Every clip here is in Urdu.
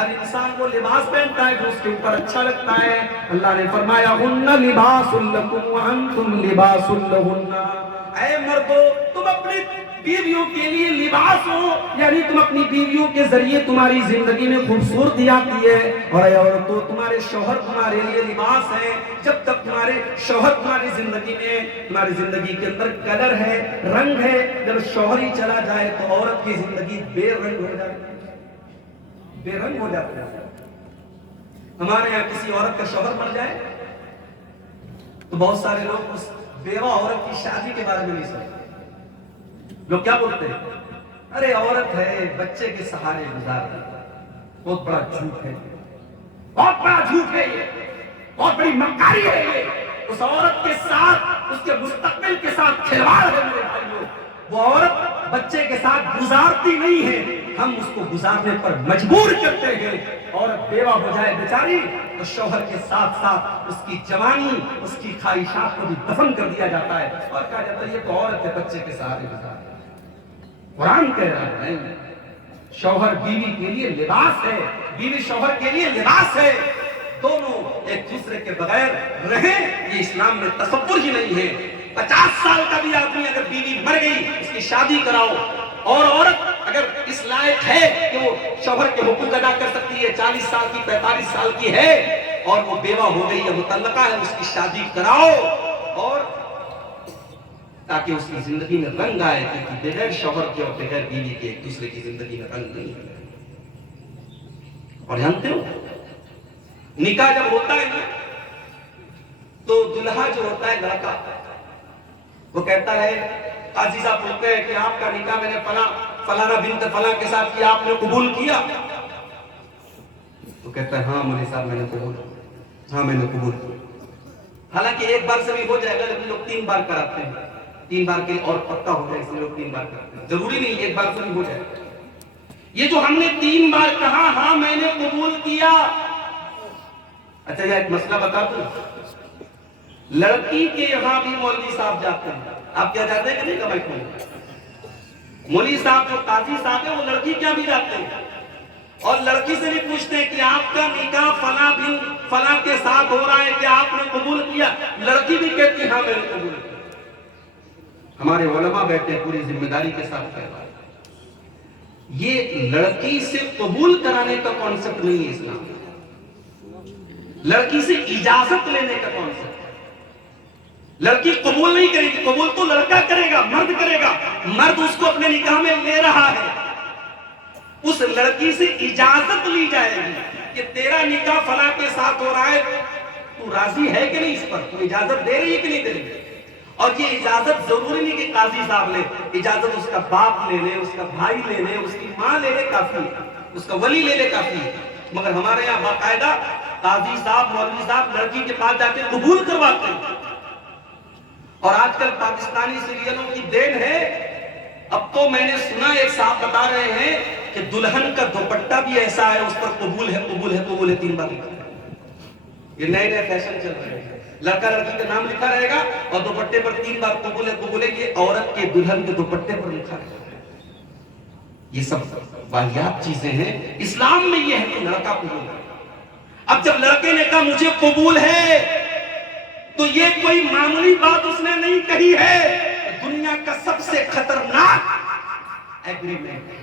ہر انسان وہ لباس پہنتا ہے جو اس کے اوپر اچھا لگتا ہے. اللہ نے فرمایا ہن لباس لکم وانتم لباس لہن. اے مردو تم اپنی بیویوں کے لیے لباس ہو، یعنی تم اپنی بیویوں کے ذریعے تمہاری زندگی میں خوبصورتی آتی ہے. اور اے عورتوں تمہارے شوہر تمہارے لیے لباس ہے. جب تک تمہارے شوہر تمہاری زندگی میں، تمہاری زندگی کے اندر کلر ہے، رنگ ہے، جب شوہر ہی چلا جائے تو عورت کی زندگی بے رنگ ہو جاتی ہے، بے رنگ ہو جاتی ہے. ہمارے یہاں کسی عورت کا شوہر مر جائے تو بہت سارے لوگ اس بیوہ عورت کی شادی کے بارے میں نہیں سنتے. لوگ کیا بولتے ہیں؟ ارے عورت ہے بچے کے سہارے گزار دی. بہت بڑا جھوٹ ہے، بہت بڑا جھوٹ ہے، یہ بہت بڑی مکاری ہے. یہ اس عورت کے ساتھ، اس کے مستقبل کے ساتھ کھلواڑ ہے میرے بھائیوں. وہ عورت بچے کے ساتھ گزارتی نہیں ہے، ہم اس کو گزارنے پر مجبور کرتے ہیں. عورت بیوہ ہو جائے بیچاری تو شوہر کے ساتھ ساتھ اس کی جوانی، اس کی خواہشات کو بھی دفن کر دیا جاتا ہے اور کہا جاتا ہے یہ تو عورت ہے بچے کے سہارے گزار. قرآن کہہ رہا ہے شوہر بیوی کے لیے لباس ہے، بیوی شوہر کے لیے لباس ہے. دونوں ایک دوسرے کے بغیر رہیں، یہ اسلام میں تصور ہی نہیں ہے. 50 سال کا بھی آدمی اگر بیوی مر گئی اس کی شادی کراؤ، اور عورت اگر اس لائق ہے کہ وہ شوہر کے حقوق ادا کر سکتی ہے، 40 سال کی 45 سال کی ہے اور وہ بیوہ ہو گئی ہے، مطلقہ ہے، اس کی شادی کراؤ. اور تاکہ اس کی زندگی میں رنگ آئے، کیونکہ بغیر شوہر کے اور بغیر بیوی کے ایک دوسرے کی زندگی میں رنگ نہیں ہے. اور جانتے ہو نکاح جب ہوتا ہے نا تو دلہا جو ہوتا ہے لڑکا، وہ کہتا ہے قاضی صاحب پوچھتے ہیں کہ آپ کا نکاح میں نے فلانا بنت فلاں کے ساتھ کیا، آپ نے قبول کیا؟ تو کہتا ہے ہاں مولوی صاحب میں نے قبول کیا، ہاں میں نے قبول کیا. حالانکہ ایک بار سے بھی ہو جائے گا، لیکن لوگ 3 بار کراتے ہیں، 3 بار کے اور پکا ہو جائے اس لیے لوگ 3 بار کرتے ہیں. ضروری نہیں ایک بار سے بھی ہو جائے. یہ جو ہم نے 3 بار کہا ہاں میں نے قبول کیا. اچھا یہ ایک مسئلہ بتا دوں، لڑکی کے یہاں بھی مولوی صاحب جاتے ہیں. آپ کیا جاتے ہیں کہ نہیں کمائی کو؟ مولوی صاحب جو قاضی صاحب ہیں وہ لڑکی کیا بھی جاتے ہیں اور لڑکی سے بھی پوچھتے ہیں کہ آپ کا نکاح فلاں بن فلاں کے ساتھ ہو رہا ہے، کیا آپ نے قبول کیا؟ لڑکی بھی کہتی ہے ہاں میں نے قبول کیا. ہمارے علماء بیٹھے پوری ذمہ داری کے ساتھ کہہ رہا ہے یہ لڑکی سے قبول کرانے کا کانسیپٹ نہیں ہے اسلام میں، لڑکی سے اجازت لینے کا کانسیپٹ ہے. لڑکی قبول نہیں کرے گی، قبول تو لڑکا کرے گا، مرد کرے گا. مرد اس کو اپنے نکاح میں لے رہا ہے، اس لڑکی سے اجازت لی جائے گی کہ تیرا نکاح فلاں کے ساتھ ہو رہا ہے، تو راضی ہے کہ نہیں، اس پر تو اجازت دے رہی ہے کہ نہیں دے رہی. اور یہ اجازت ضروری نہیں کہ قاضی صاحب لے، اجازت اس کا باپ لے لے، اس کا بھائی لے لے، اس کی ماں لے لے کافی ہے، اس کا ولی لے لے کافی ہے. مگر ہمارے یہاں باقاعدہ قاضی صاحب مولوی صاحب لڑکی کے پاس جا کے قبول کرواتے ہیں. اور آج کل پاکستانی سیریلوں کی دین ہے، اب تو میں نے سنا ایک صاحب بتا رہے ہیں کہ دلہن کا دوپٹہ بھی ایسا ہے اس پر قبول ہے قبول ہے قبول ہے 3 بار لکھا ہے. یہ نئے نئے فیشن چل رہے ہیں، لڑکا لڑکی کا نام لکھا رہے گا اور دوپٹے پر 3 بار قبول ہے قبول ہے. یہ عورت کے دلہن کے دوپٹے پر لکھا رہے گا. یہ سب واحد چیزیں ہیں. اسلام میں یہ ہے کہ لڑکا قبول ہے. اب جب لڑکے نے کہا مجھے قبول ہے تو یہ کوئی معمولی بات اس نے نہیں کہی ہے، دنیا کا سب سے خطرناک ایگریمنٹ.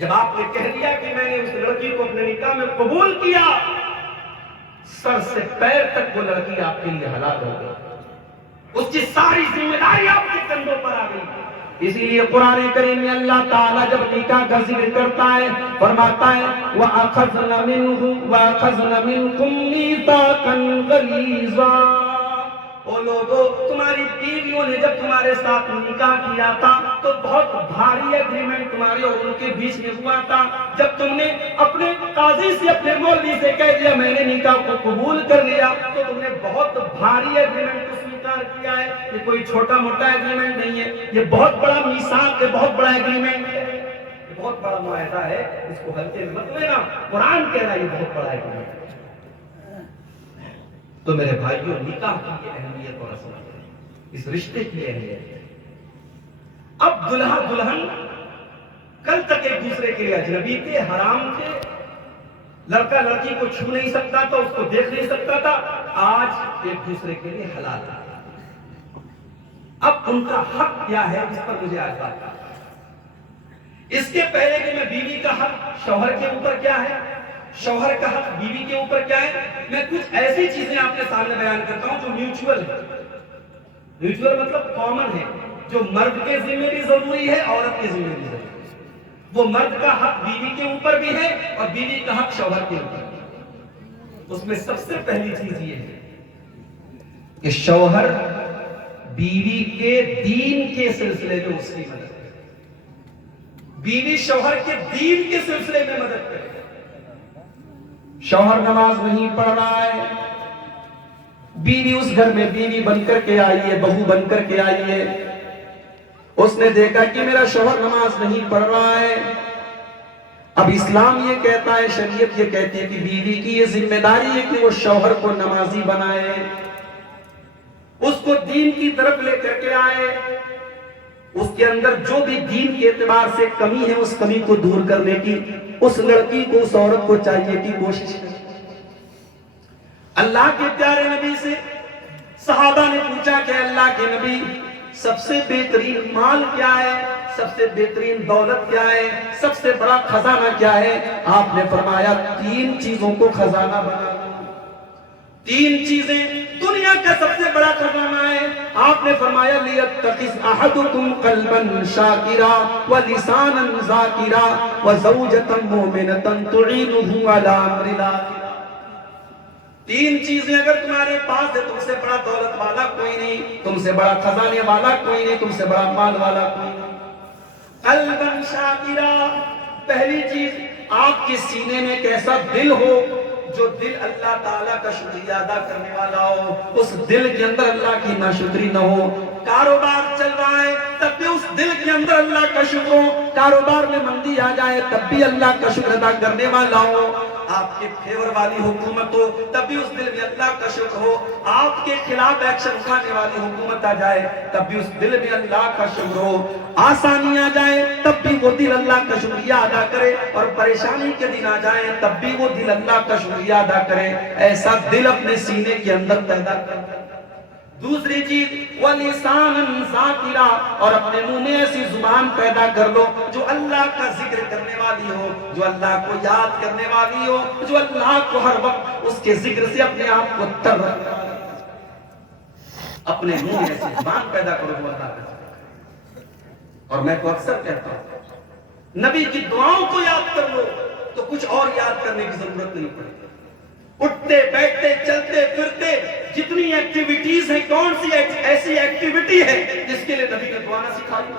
جب آپ نے کہہ دیا کہ میں نے اس لڑکی کو اپنے نکاح میں قبول کیا، سر سے پیر تک وہ لڑکی آپ کے لیے حلال ہو گئی، اس کی ساری ذمہ داری آپ کے کندھوں پر آ گئی. اسی لیے قرآن کریم میں اللہ تعالیٰ جب نکاح کا ذکر کرتا ہے فرماتا ہے وَأَخَذْنَ مِنْكُمْ مِيثَاقًا غَلِيظًا. او لوگو تمہاری بیویوں نے جب تمہارے ساتھ نکاح کیا تھا تو بہت بھاری ایگریمنٹ تمہارے اور ان کے بیچ میں ہوا تھا. جب تم نے اپنے قاضی سے اپنے مولوی سے کہہ دیا میں نے نکاح کو قبول کر لیا تو تم نے بہت بھاری ایگریمنٹ کو سویکار کیا ہے. یہ کوئی چھوٹا موٹا ایگریمنٹ نہیں ہے، یہ بہت بڑا میثاق ہے، بہت بڑا ایگریمنٹ ہے، یہ بہت بڑا معاہدہ ہے. اس کو ہلکے میں مت لینا. قرآن کہہ رہا ہے یہ بہت بڑا ایگریمنٹ ہے. تو میرے بھائیوں نکاح کی یہ اہمیت اور اصل اس رشتے کی اہمیت. اب دلہا دلہن کل تک ایک دوسرے کے لیے اجنبی تھے، حرام تھے، لڑکا لڑکی کو چھو نہیں سکتا تھا، اس کو دیکھ نہیں سکتا تھا، آج ایک دوسرے کے لیے حلال ہے۔ اب ان کا حق کیا ہے اس پر مجھے آج بات کرنا ہے۔ اس کے پہلے کہ میں بیوی کا حق شوہر کے اوپر کیا ہے، شوہر کا حق بیوی کے اوپر کیا ہے، میں کچھ ایسی چیزیں آپ کے سامنے بیان کرتا ہوں جو میوچول ہے۔ میوچول مطلب کامن ہے، جو مرد کے ذمہ بھی ضروری ہے، عورت کے ذمہ بھی ضروری ہے۔ وہ مرد کا حق بیوی کے اوپر بھی ہے اور بیوی کا حق شوہر کے اوپر۔ اس میں سب سے پہلی چیز یہ ہے کہ شوہر بیوی کے دین کے سلسلے میں اس کی مدد کرے، بیوی شوہر کے دین کے سلسلے میں مدد کرے۔ شوہر نماز نہیں پڑھ رہا ہے، بیوی اس گھر میں بیوی بن کر کے آئی ہے، بہو بن کر کے آئی ہے، اس نے دیکھا کہ میرا شوہر نماز نہیں پڑھ رہا ہے۔ اب اسلام یہ کہتا ہے، شریعت یہ کہتی ہے کہ بیوی کی یہ ذمہ داری ہے کہ وہ شوہر کو نمازی بنائے، اس کو دین کی طرف لے کر کے آئے، اس کے اندر جو بھی دین کے اعتبار سے کمی ہے اس کمی کو دور کرنے کی اس لڑکی کو، اس عورت کو چاہیے کہ کوشش کرے۔ اللہ کے پیارے نبی سے صحابہ نے پوچھا کہ اللہ کے نبی سب سے بہترین مال کیا ہے، سب سے بہترین دولت کیا ہے، سب سے بڑا خزانہ کیا ہے؟ آپ نے فرمایا 3 چیزوں کو خزانہ بنا لو۔ 3 چیزیں دنیا کا سب سے بڑا خزانہ ہے۔ آپ نے فرمایا لِيَتَّخِذْ أَحَدُكُمْ قَلْبًا شَاكِرًا وَلِسَانًا ذَاكِرًا وَزَوْجَةً مُؤْمِنَةً تُعِينُهُ عَلَى أَمْرِ الْآخِرَةِ۔ 3 چیزیں اگر تمہارے پاس ہے، تم سے بڑا دولت والا کوئی نہیں، تم سے بڑا خزانے والا کوئی نہیں، تم سے بڑا مال والا کوئی نہیں۔ قلباً شاکرا، پہلی چیز آپ کے سینے میں ایک ایسا دل ہو جو دل اللہ تعالیٰ کا شکریہ ادا کرنے والا ہو، اس دل کے اندر اللہ کی ناشکری نہ ہو۔ کاروبار چل رہا ہے تب بھی اس دل کے اندر اللہ کا شکر ہو، کاروبار میں مندی آ جائے تب بھی اللہ کا شکر ادا کرنے والا ہو، آپ کے فیور والی حکومت ہو تب بھی اس دل میں اللہ کا شکر ہو، آپ کے خلاف ایکشن اٹھانے والی حکومت آ جائے تب بھی اس دل میں اللہ کا شکر ہو، آسانی آ جائے تب بھی وہ دل اللہ کا شکریہ ادا کرے، اور پریشانی کے دن آ جائے تب بھی وہ دل اللہ کا شکریہ ادا کرے۔ ایسا دل اپنے سینے کے اندر پیدا کر۔ دوسری چیز وَلِسَانًا ذَاكِرًا، اور اپنے منہ میں ایسی زبان پیدا کر لو جو اللہ کا ذکر کرنے والی ہو، جو اللہ کو یاد کرنے والی ہو، جو اللہ کو ہر وقت اس کے ذکر سے اپنے آپ کو تر رکھتا ہے۔ اپنے منہ میں ایسی زبان پیدا کرو جو اللہ کا ذکر کرے۔ اور میں تو اکثر کہتا ہوں نبی کی دعاؤں کو یاد کر لو تو کچھ اور یاد کرنے کی ضرورت نہیں پڑتی۔ اٹھتے بیٹھتے چلتے پھرتے جتنی ایکٹیویٹیز ہیں، کون سی ایسی ایکٹیویٹی ہے جس کے لیے نبی نے دعا نہ سکھائی؟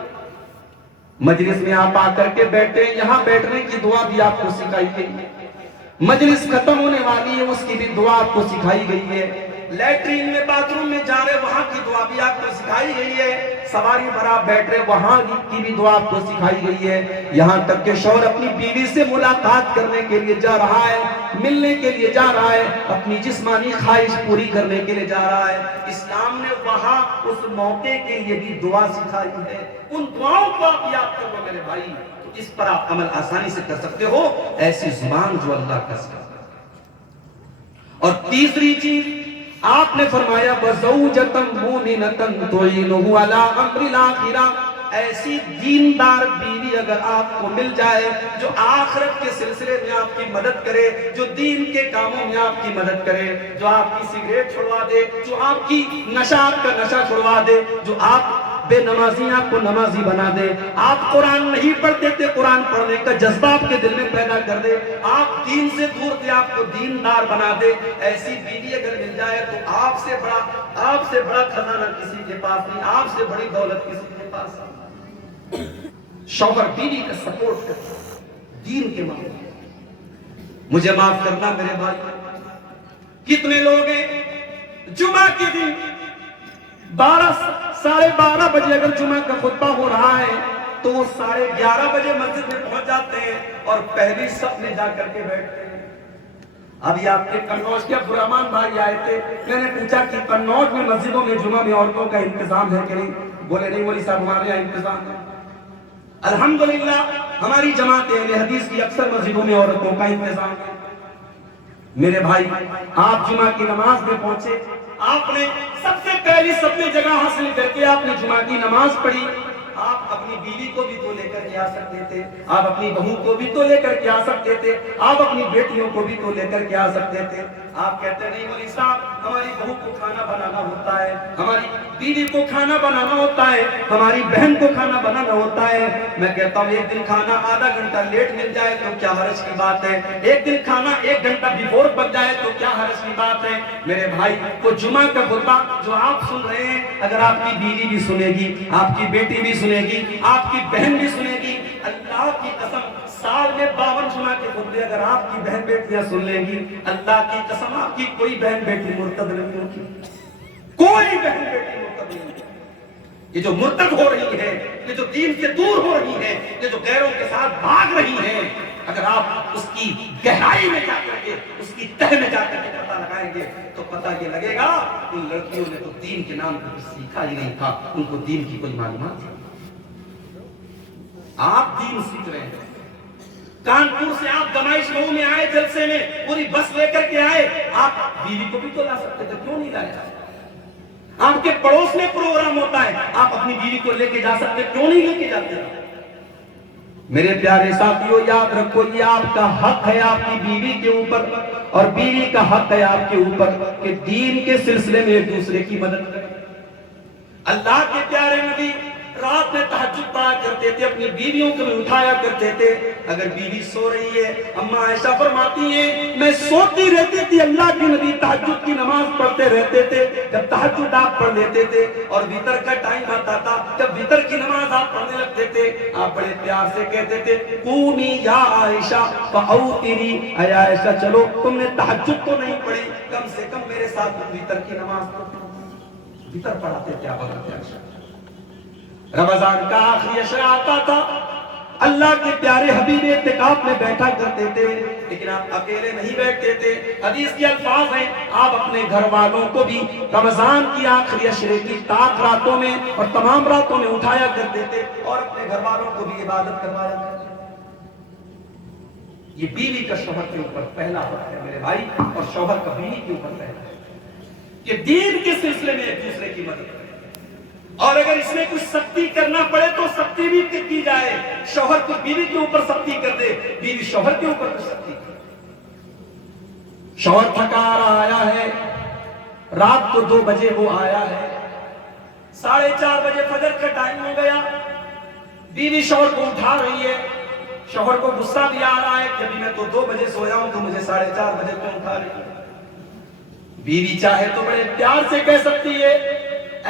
مجلس میں آپ آ کر کے بیٹھتے ہیں، یہاں بیٹھنے کی دعا بھی آپ کو سکھائی گئی ہے، مجلس ختم ہونے والی ہے اس کی بھی دعا آپ کو سکھائی گئی ہے، لیٹرین میں باتھ روم میں جا رہے وہاں کی دعا بھی آپ کو سکھائی گئی ہے، سواری پر آپ بیٹھ رہے وہاں کی بھی دعا آپ کو سکھائی گئی ہے، یہاں تک کہ شوہر اپنی بیوی سے ملاقات کرنے کے لیے جا رہا ہے، ملنے کے لیے جا رہا ہے، اپنی جسمانی خواہش پوری کرنے کے لیے جا رہا ہے، اسلام نے وہاں اس موقع کے لیے بھی دعا سکھائی ہے۔ ان دعاؤں کو آپ یاد کر لو میرے بھائی، اس پر آپ عمل آسانی سے کر سکتے ہو، ایسی زبان جو اللہ کا ذکر۔ اور تیسری چیز آپ نے فرمایا وَزَوْجَةً مُؤْمِنَةً تُعِينُهُ عَلَىٰ أَمْرِ الْآخِرَةِ، ایسی دیندار بیوی اگر آپ کو مل جائے جو آخرت کے سلسلے میں آپ کی مدد کرے، جو دین کے کاموں میں آپ کی مدد کرے، جو آپ کی سگریٹ چھڑوا دے، جو آپ کی نشات کا نشہ چھڑوا دے، جو آپ بے نمازی آپ کو نمازی بنا دے، آپ قرآن نہیں پڑھتے تھے قرآن پڑھنے کا جذبہ آپ کے دل میں پیدا کر دے، آپ دین سے دور تھے آپ کو دیندار بنا دے، ایسی بیوی اگر مل جائے تو آپ سے بڑا خزانہ کسی کے پاس نہیں، آپ سے بڑی دولت کسی کے پاس نہیں۔ شوہر بیوی کا سپورٹ کرتا ہے دین کے معاملے میں۔ مجھے معاف کرنا میرے بھائی، کتنے لوگ ہیں جمعہ کے دن 12:30 بجے اگر جمعہ کا خطبہ ہو رہا ہے تو وہ 11:30 بجے مسجد میں پہنچ جاتے ہیں اور پہلی صف میں جا کر کے بیٹھتے ہیں۔ ابھی آپ کے قنوج کے عبدالرحمان بھائی آئے تھے، میں نے پوچھا کہ قنوج میں مسجدوں میں جمعہ میں عورتوں کا انتظام ہے کہ نہیں؟ بولے نہیں مولوی صاحب ہمارے یہاں انتظام ہے۔ الحمدللہ ہماری جماعت اہل حدیث کی اکثر مسجدوں میں عورتوں کا انتظام ہے۔ میرے بھائی آپ جمعہ کی نماز میں پہنچے، آپ نے سب سے پہلی سب نے جگہ حاصل کر کے آپ نے جمعہ کی نماز پڑھی. آپ اپنی بیوی کو بھی تو لے کر کے آ سکتے تھے، آپ اپنی بہو کو بھی تو لے کر کے آ سکتے تھے، آپ اپنی بیٹیوں کو بھی تو لے کر کے آ سکتے تھے. آپ کہتے نہیں مولوی صاحب ہماری بہو کو کھانا بنانا ہوتا ہے، ہماری بیوی کو کھانا بنانا ہوتا ہے، ہماری بہن کو کھانا بنانا ہوتا ہے. میں کہتا ہوں ایک دن کھانا آدھا گھنٹہ لیٹ مل جائے تو کیا حرج کی بات ہے، ایک دن کھانا 1 گھنٹہ بیفور بچ جائے تو کیا حرج کی بات ہے. میرے بھائی وہ جمعہ کا خطبہ جو آپ سن رہے ہیں، اگر آپ کی بیوی بھی سنے گی، آپ کی بیٹی بھی سنے گی، آپ کی بہن بھی سنے گی، اللہ کی قسم سال میں 52 جمعہ کے خطبے اگر آپ کی بہن بیٹیاں سن لیں گی، اللہ کی قسم آپ کی کوئی بہن بیٹی مرتد نہیں ہوگی، کوئی بہن بیٹی مرتد نہیں ہوگی. یہ جو مرتد ہو رہی ہے، یہ جو دین سے دور ہو رہی ہے، یہ جو غیروں کے ساتھ بھاگ رہی ہے، اگر آپ اس کی گہرائی میں جا کر کے، اس کی تہ میں جا کر کے پتہ لگائیں گے تو پتہ یہ لگے گا ان لڑکیوں نے تو دین کے نام پر کچھ سیکھا ہی نہیں تھا، ان کو دین کی کوئی معلومات نہیں. آپ دین سیکھ رہے ہیں، کانپور سے آپ گمائش مہو میں آئے، جلسے میں پوری بس لے کر کے آئے، آپ بیوی کو بھی تو لا سکتے تھے، کیوں نہیں لائے؟ آپ کے پڑوس میں پروگرام ہوتا ہے، آپ اپنی بیوی کو لے کے جا سکتے، کیوں نہیں لے کے جاتے؟ میرے پیارے ساتھیوں یاد رکھو یہ آپ کا حق ہے آپ کی بیوی کے اوپر، اور بیوی کا حق ہے آپ کے اوپر کہ دین کے سلسلے میں ایک دوسرے کی مدد کریں. اللہ کے پیارے نبی رات میں تہجد پڑھا کرتے تھے، اپنی بیویوں کو بھی اٹھایا کرتے تھے. اگر بیوی سو رہی ہے، اماں عائشہ فرماتی ہیں میں سوتی رہتی تھی، اللہ کے نبی تہجد کی نماز پڑھتے رہتے تھے. جب تہجد آپ پڑھ لیتے تھے اور وتر کا ٹائم آتا تھا، جب وتر کی نماز آپ پڑھنے لگتے تھے، آپ بڑے پیار سے کہتے تھے قومی یا عائشہ فاوتری، اے عائشہ چلو تم نے تہجد تو نہیں پڑھی، کم سے کم میرے ساتھ وتر کی نماز پڑھو. وتر پڑھاتے تھے آپ حضرت عائشہ. رمضان کا آخری عشرہ آتا تھا، اللہ کے پیارے حبیب اعتکاف میں بیٹھا کرتے تھے، لیکن آپ اکیلے نہیں بیٹھتے تھے. حدیث کے الفاظ ہیں آپ اپنے گھر والوں کو بھی رمضان کی آخری عشرے کی تاک راتوں میں اور تمام راتوں میں اٹھایا کرتے تھے اور اپنے گھر والوں کو بھی عبادت کروایا کرتے تھے. یہ بیوی کا شوہر کے اوپر پہلا حق ہے میرے بھائی، اور شوہر کا بیوی کے اوپر پہلا ہے کہ دین کے سلسلے میں ایک دوسرے کی مدد کرے. اور اگر اس میں کچھ سختی کرنا پڑے تو سختی بھی کی جائے، شوہر کو بیوی کے اوپر سختی کر دے، بیوی شوہر کے اوپر سختی کر دے. شوہر تھکا آیا ہے، رات کو 2 بجے وہ آیا ہے، 4:30 بجے فجر کا ٹائم ہو گیا، بیوی شوہر کو اٹھا رہی ہے. شوہر کو غصہ بھی آ رہا ہے کہ ابھی میں تو 2 بجے سویا ہوں تو مجھے 4:30 بجے کیوں اٹھا رہی ہے. بیوی چاہے تو بڑے پیار سے کہہ سکتی ہے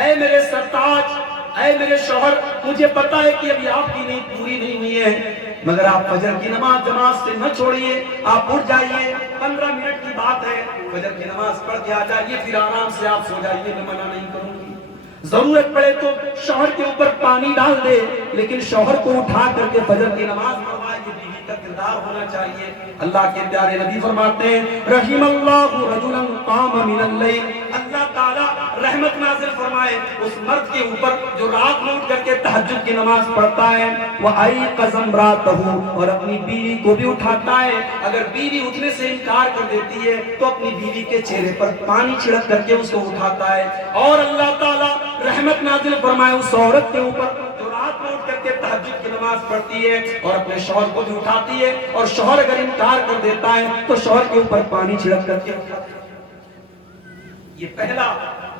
اے میرے سرتاج، اے میرے شوہر، مجھے پتا ہے کہ ابھی آپ کی نیند پوری نہیں ہوئی ہے، مگر آپ فجر کی نماز جماعت سے نہ چھوڑیے، آپ اٹھ جائیے، 15 منٹ کی بات ہے، فجر کی نماز پڑھ کے آ جائیے، پھر آرام سے آپ سو جائیے، میں منع نہیں کروں گی. ضرورت پڑے تو شوہر کے اوپر پانی ڈال دے، لیکن شوہر کو اٹھا کر کے فجر کی نماز پڑھوائے. یہ بیوی کا کردار ہونا چاہیے. اللہ کے پیارے نبی فرماتے ہیں رحم اللہ رجلا قام من اللیل، اللہ تعالی رحمت نازل فرمائے اس مرد کے اوپر جو رات میں اٹھ کر کے تہجد کی نماز پڑھتا ہے. وَأَيْقَظَ امْرَأَتَهُ، اور اپنی بیوی کو بھی اٹھاتا ہے. اگر بیوی اٹھنے سے انکار کر دیتی ہے تو اپنی بیوی کے چہرے پر پانی چھڑک کر کے اس کو اٹھاتا ہے. اور اللہ تعالی رحمت نازل فرمائے اس عورت کے اوپر جو رات میں اٹھ کر کے تہجد کی نماز پڑھتی ہے اور اپنے شوہر کو بھی اٹھاتی ہے، اور شوہر اگر انکار کر دیتا ہے تو شوہر کے اوپر پانی چھڑک کر کے اٹھاتی ہے. یہ پہلا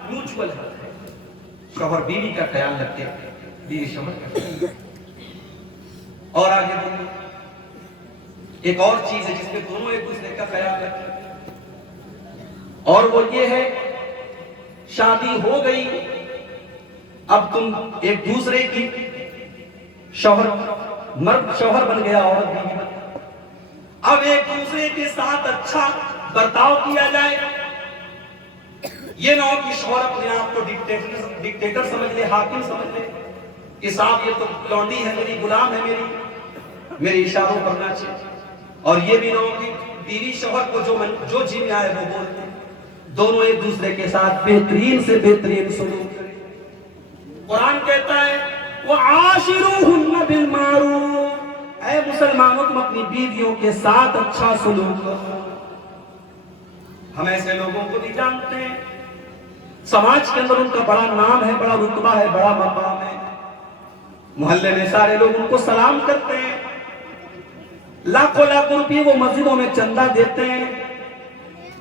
میوچول حق ہے، شوہر بیوی کا خیال رکھے، بیوی شوہر کا خیال رکھے. اور آگے بولیں ایک اور چیز ہے جس میں دونوں ایک دوسرے کا خیال رکھیں، اور وہ یہ ہے شادی ہو گئی، اب تم ایک دوسرے کی شوہر، مرد شوہر بن گیا، عورت بیوی بن گئی، اب ایک دوسرے کے ساتھ اچھا برتاؤ کیا جائے. یہ نہ ہو کہ شوہر اپنے آپ کو ڈکٹیٹر سمجھ لے، حاکم سمجھ لے کہ صاحب یہ تو لونڈی ہے میری، غلام ہے میری اشاروں پر ناچے. اور یہ بھی نہ ہو کہ بیوی شوہر کو جو جی میں آئے وہ بولتے. دونوں ایک دوسرے کے ساتھ بہترین سے بہترین سلوک کریں. قرآن کہتا ہے وَعَاشِرُوهُنَّ بِالْمَعْرُوفِ، اے مسلمانوں تم اپنی بیویوں کے ساتھ اچھا سلوک کرو. ہم ایسے لوگوں کو بھی جانتے ہیں، سماج کے اندر ان کا بڑا نام ہے، بڑا رتبہ ہے، بڑا مقام ہے، محلے میں سارے لوگ ان کو سلام کرتے ہیں، لاکھوں لاکھوں روپے وہ مسجدوں میں چندہ دیتے ہیں،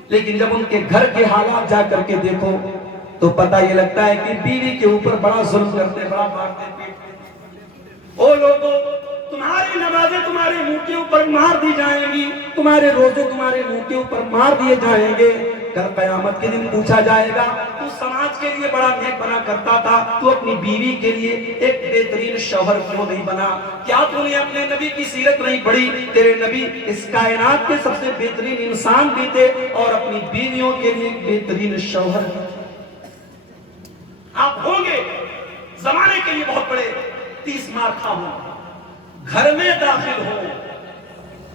لیکن جب ان کے گھر کے حالات جا کر کے دیکھو تو پتہ یہ لگتا ہے کہ بیوی کے اوپر بڑا ظلم کرتے، بڑا مارتے پیٹتے۔ او لوگوں، تمہاری نمازیں تمہارے منہ کے اوپر مار دی جائیں گی، تمہارے روزے تمہارے منہ کے اوپر مار دیے جائیں گے، کل قیامت کے دن پوچھا جائے گا تو سماج کے لیے بڑا نیک بنا کرتا تھا، تو اپنی بیوی کے لیے ایک بہترین شوہر کیوں نہیں بنا؟ کیا تو نے اپنے نبی کی سیرت نہیں پڑھی؟ تیرے نبی اس کائنات کے سب سے بہترین انسان بھی تھے اور اپنی بیویوں کے لیے ایک بہترین شوہر۔ آپ ہوں گے زمانے کے لیے بہت بڑے 30 مار کھا ہوں، گھر میں داخل ہو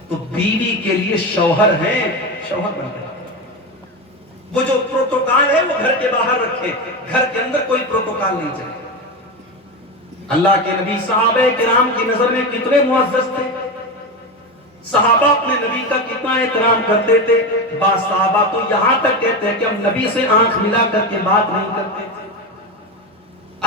تو بیوی کے لیے شوہر ہیں، شوہر بن گئے۔ وہ جو پروٹوکال ہے وہ گھر کے باہر رکھے، گھر کے اندر کوئی پروٹوکال نہیں چلے۔ اللہ کے نبی صحابہ کرام کی نظر میں کتنے معزز تھے، صحابہ اپنے نبی کا کتنا احترام کرتے تھے، بعض صحابہ تو یہاں تک کہتے ہیں کہ ہم نبی سے آنکھ ملا کر کے بات نہیں کرتے تھے۔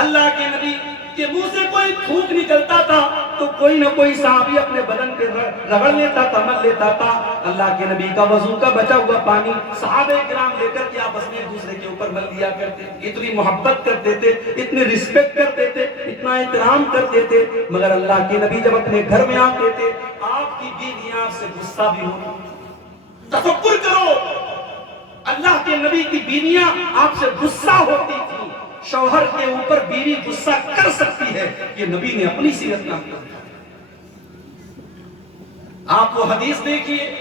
اللہ کے نبی کے منہ سے کوئی تھوک نکلتا تھا تو کوئی نہ کوئی صحابی اپنے بدن پہ رگڑ لیتا تھا، مل لیتا تھا۔ اللہ کے نبی کا وضو کا بچا ہوا پانی صحابہ کرام لے کر کے آپس میں ایک دوسرے کے اوپر مل دیا کرتے تھے، اتنی محبت کرتے تھے، اتنے رسپیکٹ کرتے تھے، اتنا احترام کرتے تھے۔ مگر اللہ کے نبی جب اپنے گھر میں آتے تھے، آپ کی بیویاں آپ سے غصہ بھی ہوتی۔ تصور کرو، اللہ کے نبی کی بیویاں آپ سے غصہ ہوتی تھی۔ شوہر کے اوپر بیوی غصہ کر سکتی ہے، یہ نبی نے اپنی سیرت نام کیا۔ آپ وہ حدیث دیکھیے،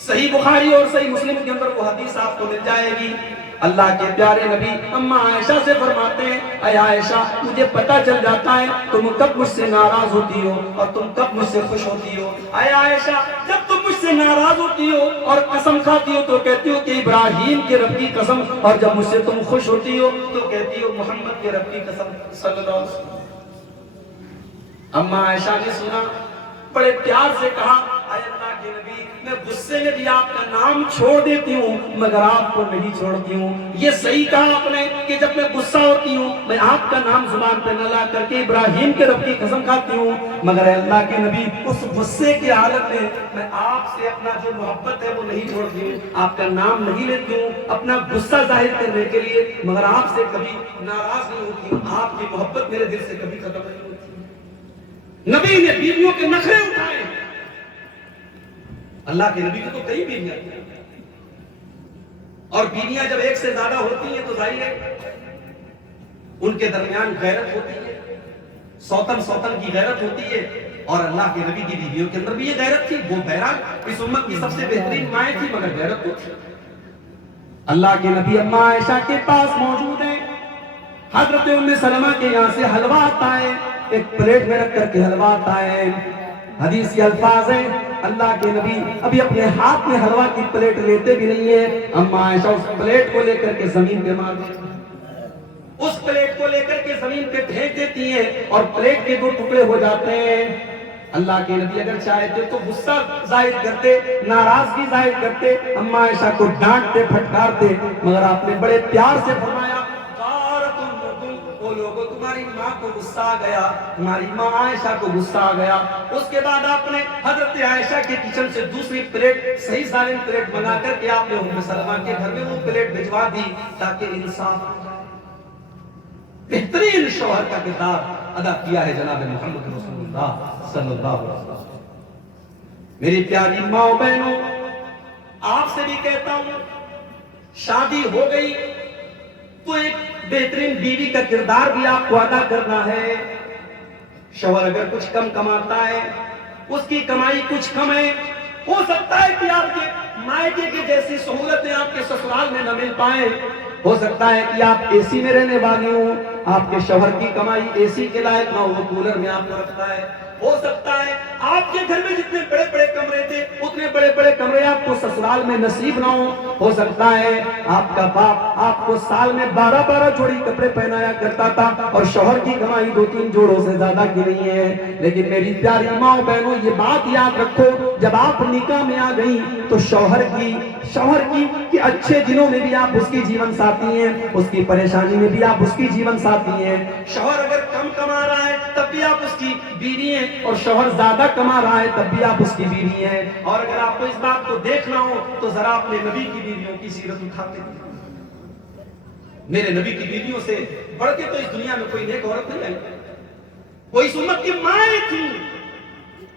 صحیح بخاری اور صحیح مسلم کے اندر وہ حدیث آپ کو مل جائے گی۔ اللہ کے پیارے نبی اماں عائشہ سے فرماتے ہیں، اے عائشہ مجھے پتہ چل جاتا ہے تم کب مجھ سے ناراض ہوتی ہو اور تم کب مجھ سے خوش ہوتی ہو۔ اے عائشہ جب تم مجھ سے ناراض ہوتی ہو اور قسم کھاتی ہو تو کہتی ہو کہ ابراہیم کے رب کی قسم، اور جب مجھ سے تم خوش ہوتی ہو تو کہتی ہو محمد کے رب کی قسم صلی اللہ علیہ وسلم۔ اماں عائشہ نے سنا، بڑے پیار سے کہا، اے اللہ کے نبی میں غصے میں بھی آپ کا نام چھوڑ دیتی ہوں مگر آپ کو نہیں چھوڑتی ہوں۔ یہ صحیح کہا آپ نے کہ جب میں غصہ ہوتی ہوں میں آپ کا نام زبان پہ نہ لا کر کے ابراہیم کے رب کی قسم کھاتی ہوں، مگر اے اللہ کے نبی اس غصے کی حالت میں آپ سے اپنا جو محبت ہے وہ نہیں چھوڑتی ہوں، آپ کا نام نہیں لیتی ہوں اپنا غصہ ظاہر کرنے کے لیے، مگر آپ سے کبھی ناراض نہیں ہوتی ہوں، آپ کی محبت میرے دل سے کبھی ختم نہیں ہوتی۔ نبی نے بیویوں کے نخرے اٹھائے۔ اللہ کے نبی کو تو کئی بیویاں تھیں، اور بیویاں جب ایک سے زیادہ ہوتی ہیں تو ظاہر ہے ان کے درمیان غیرت ہوتی ہے، سوتن کی غیرت ہوتی ہے، اور اللہ کے نبی کی بیویوں کے اندر بھی یہ غیرت تھی۔ وہ بہرحال اس امت کی سب سے بہترین مائیں تھی مگر غیرت تو تھی۔ اللہ کے نبی اماں عائشہ کے پاس موجود ہیں، حضرت ام سلمہ کے یہاں سے حلوہ آتا ہے، ایک پلیٹ میں رکھ کر کے حلوہ آتا ہے۔ حدیث کے الفاظ ہیں، اللہ کے نبی ابھی اپنے ہاتھ میں حلوہ کی پلیٹ لیتے بھی نہیں ہیں، اماں عائشہ اس پلیٹ کو لے کر کے زمین پہ مار دیتی ہیں، اس پلیٹ کو لے کر کے زمین پہ پھینک دیتی ہیں اور پلیٹ کے 2 ٹکڑے ہو جاتے ہیں۔ اللہ کے نبی اگر چاہتے تو غصہ ظاہر کرتے، ناراضگی ظاہر کرتے، اماں عائشہ کو ڈانٹتے پھٹکارتے، مگر آپ نے بڑے پیار سے فرمایا، وہ لوگوں تمہاری ماں کو غصہ آ گیا، تمہاری ماں عائشہ کو غصہ آ گیا۔ اس کے بعد آپ نے حضرت عائشہ کے کچن سے دوسری پلیٹ، صحیح سالم پلیٹ بنا کر کے آپ نے ام سلمہ کے گھر میں وہ پلیٹ بھجوا دی تاکہ انصاف ہو جائے۔ بہترین شوہر کا کردار ادا کیا ہے جناب محمد رسول اللہ صلی اللہ علیہ وسلم۔ میری پیاری ماں بہنوں، آپ سے بھی کہتا ہوں، شادی ہو گئی تو ایک بہترین بیوی کا کردار بھی آپ کو ادا کرنا ہے۔ شوہر اگر کچھ کم کماتا ہے، اس کی کمائی کچھ کم ہے، ہو سکتا ہے کہ آپ کے مائکے کی جیسی سہولتیں آپ کے سسرال میں نہ مل پائیں، ہو سکتا ہے کہ آپ اے سی میں رہنے والی ہوں، آپ کے شوہر کی کمائی اے سی کے لائق نہ ہو، وہ کولر میں آپ کو رکھتا ہے، ہو سکتا ہے آپ کے گھر میں جتنے بڑے بڑے کمرے تھے اتنے بڑے بڑے کمرے آپ کو سسرال میں نصیب نہ ہو، ہو سکتا ہے آپ کا باپ آپ کو سال میں 12 جوڑی کپڑے پہنایا کرتا تھا اور شوہر کی کمائی 2-3 جوڑوں سے زیادہ کی نہیں ہے، لیکن میری پیاری ماں بہنوں یہ بات یاد رکھو، جب آپ نکاح میں آ گئی تو شوہر کی اچھے دنوں میں بھی آپ اس کی جیون ساتھی ہیں، اس کی پریشانی میں بھی آپ اس کی جیون ساتھی ہیں۔ شوہر اگر کم کما رہا ہے تب بھی آپ اس کی بیوی ہیں، اور شوہر زیادہ کما رہا ہے تب بھی آپ اس کی بیوی ہیں۔ اور اگر آپ کو اس بات کو دیکھنا ہو تو ذرا اپنے نبی کی بیویوں کی سیرت اٹھاتے ہیں۔ میرے نبی کی بیویوں سے بڑھ کے تو اس دنیا میں کوئی نیک عورت نہیں آئی، کوئی اس امت کی مائیں تھیں۔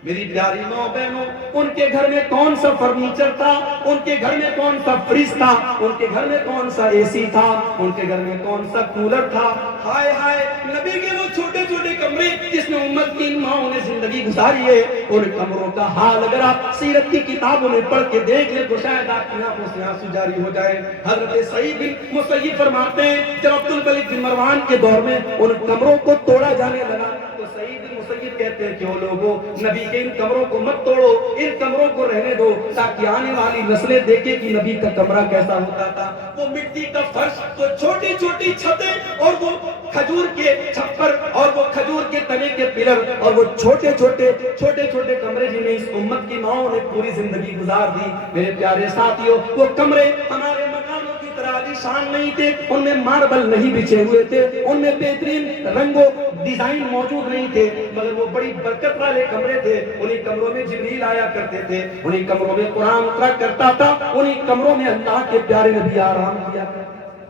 میری پیاری ماں بہنوں، ان کے گھر میں کون سا فرنیچر تھا، ان کے گھر میں کون سا فریج تھا، ان کے گھر میں کون سا اے سی تھا، ان کے گھر میں کون سا کولر تھا؟ ہائے ہائے، نبی کے وہ چھوٹے چھوٹے کمرے جس میں امت کی ان ماؤں نے زندگی گزاری ہے، ان کمروں کا حال اگر آپ سیرت کی کتابوں میں پڑھ کے دیکھ لیں تو شاید آپ کی آنکھوں سے آنسو جاری ہو جائے۔ حضرت سعید بن مسیب فرماتے ہیں جب عبد الملک بن مروان کے دور میں ان کمروں کو توڑا جانے لگا تو سعید بن مسیب کہتے ہیں کیوں لوگوں، نبی کے ان کمروں کو مت توڑو، ان کمروں کو رہنے دو تاکہ آنے والی نسلیں دیکھیں کہ نبی کا کمرہ کیسا ہوتا تھا۔ وہ مٹی کا فرش، وہ چھوٹی چھوٹی چھتیں اور وہ کھجور کے چھپر اور وہ کھجور کے تنے کے پلر اور وہ چھوٹے چھوٹے کمرے جنہیں اس امت کی ماؤں نے پوری زندگی گزار دی۔ میرے پیارے ساتھیوں، وہ کمرے ہمارے مکانوں کی طرح عالیشان نہیں تھے، ان میں ماربل نہیں بچھے ہوئے تھے، ان میں بہترین رنگ و ڈیزائن موجود نہیں تھے، مگر وہ بڑی برکت والے کمرے تھے۔ انہی کمروں میں جبریل آیا کرتے تھے، انہی کمروں میں قرآن اترا کرتا تھا، انہی کمروں میں اللہ کے پیارے نبی آرام کیا کرتے تھے۔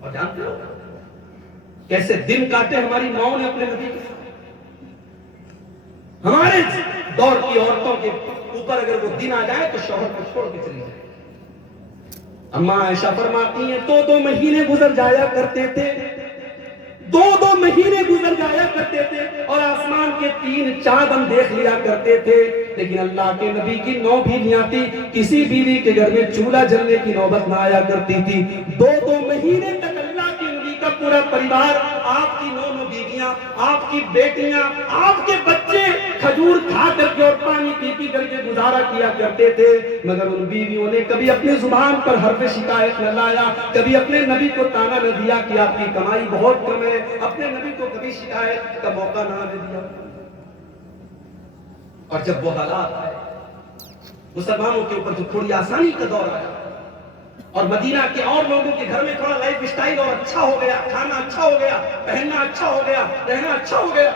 اور جانتے ہو کیسے دن کاٹے ہماری ماؤں نے اپنے نبی کے ساتھ؟ ہمارے دور کی عورتوں کے اوپر اگر وہ دن آ جائے تو شوہر کو چھوڑ کے چلی جائے۔ اماں عائشہ فرماتی ہیں 2 مہینے گزر جایا کرتے تھے، 2 مہینے گزر جایا کرتے تھے اور آسمان کے 3 چاند ہم دیکھ لیا کرتے تھے، لیکن اللہ کے نبی کی 9 بیویاں تھی، کسی بیوی کے گھر میں چولہا جلنے کی نوبت نہ آیا کرتی تھی۔ 2 مہینے تک اللہ کے نبی کا پورا پریوار، آپ کی 9 بیویاں، آپ کی بیٹیاں، آپ کے بچے کھجور کھا کر کے اور پانی پی کر کے گزارا کیا کرتے تھے، مگر ان بیویوں نے کبھی اپنی زبان پر حرف شکایت نہ لایا، کبھی اپنے نبی کو تانا نہ دیا کہ آپ کی کمائی بہت کم ہے، اپنے نبی کو کبھی شکایت کا موقع نہ دیا۔ اور جب وہ حالات آئے مسلمانوں کے اوپر جو تھوڑی آسانی کا دور آیا اور مدینہ کے اور لوگوں کے گھر میں تھوڑا لائف اسٹائل اور اچھا ہو گیا، کھانا اچھا ہو گیا، پہننا اچھا ہو گیا، رہنا اچھا ہو گیا،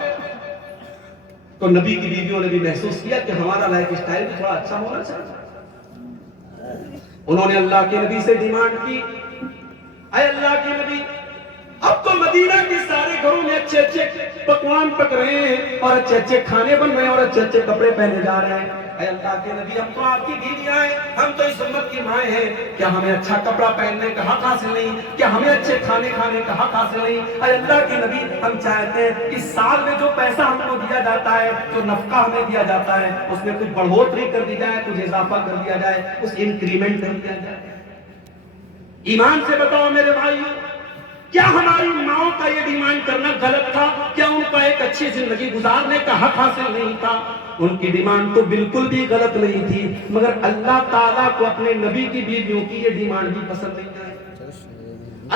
تو نبی کی بیویوں نے بھی محسوس کیا کہ ہمارا لائف اسٹائل بھی تھوڑا اچھا ہونا چاہیے۔ انہوں نے اللہ کے نبی سے ڈیمانڈ کی، اے اللہ کے نبی، اب تو مدینہ کے سارے گھروں میں اچھے اچھے پکوان پک رہے ہیں اور اچھے اچھے کھانے بن رہے ہیں اور اچھے اچھے کپڑے پہنے جا رہے ہیں، اے اللہ کے نبی ہم تو آپ کی بیویاں ہیں، ہم تو اس امت کی مائیں ہیں، کیا ہمیں اچھا کپڑا پہننے کا حق حاصل نہیں؟ کیا ہمیں اچھے کھانے کھانے کا حق حاصل نہیں؟ اے اللہ کے نبی ہم چاہتے ہیں اس سال میں جو پیسہ ہم کو دیا جاتا ہے، جو نفقہ ہمیں دیا جاتا ہے، اس میں کچھ بڑھوتری کر دی جائے، کچھ اضافہ کر دیا جائے، کچھ انکریمنٹ کر دیا جائے۔ ایمان سے بتاؤ میرے بھائیوں، کیا ہماری ماؤں کا یہ ڈیمانڈ کرنا غلط تھا؟ کیا ان کا ایک اچھی زندگی گزارنے کا حق حاصل نہیں تھا؟ ان کی ڈیمانڈ تو بالکل بھی غلط نہیں تھی، مگر اللہ تعالیٰ کو اپنے نبی کی بیویوں کی یہ ڈیمانڈ بھی پسند نہیں آئی۔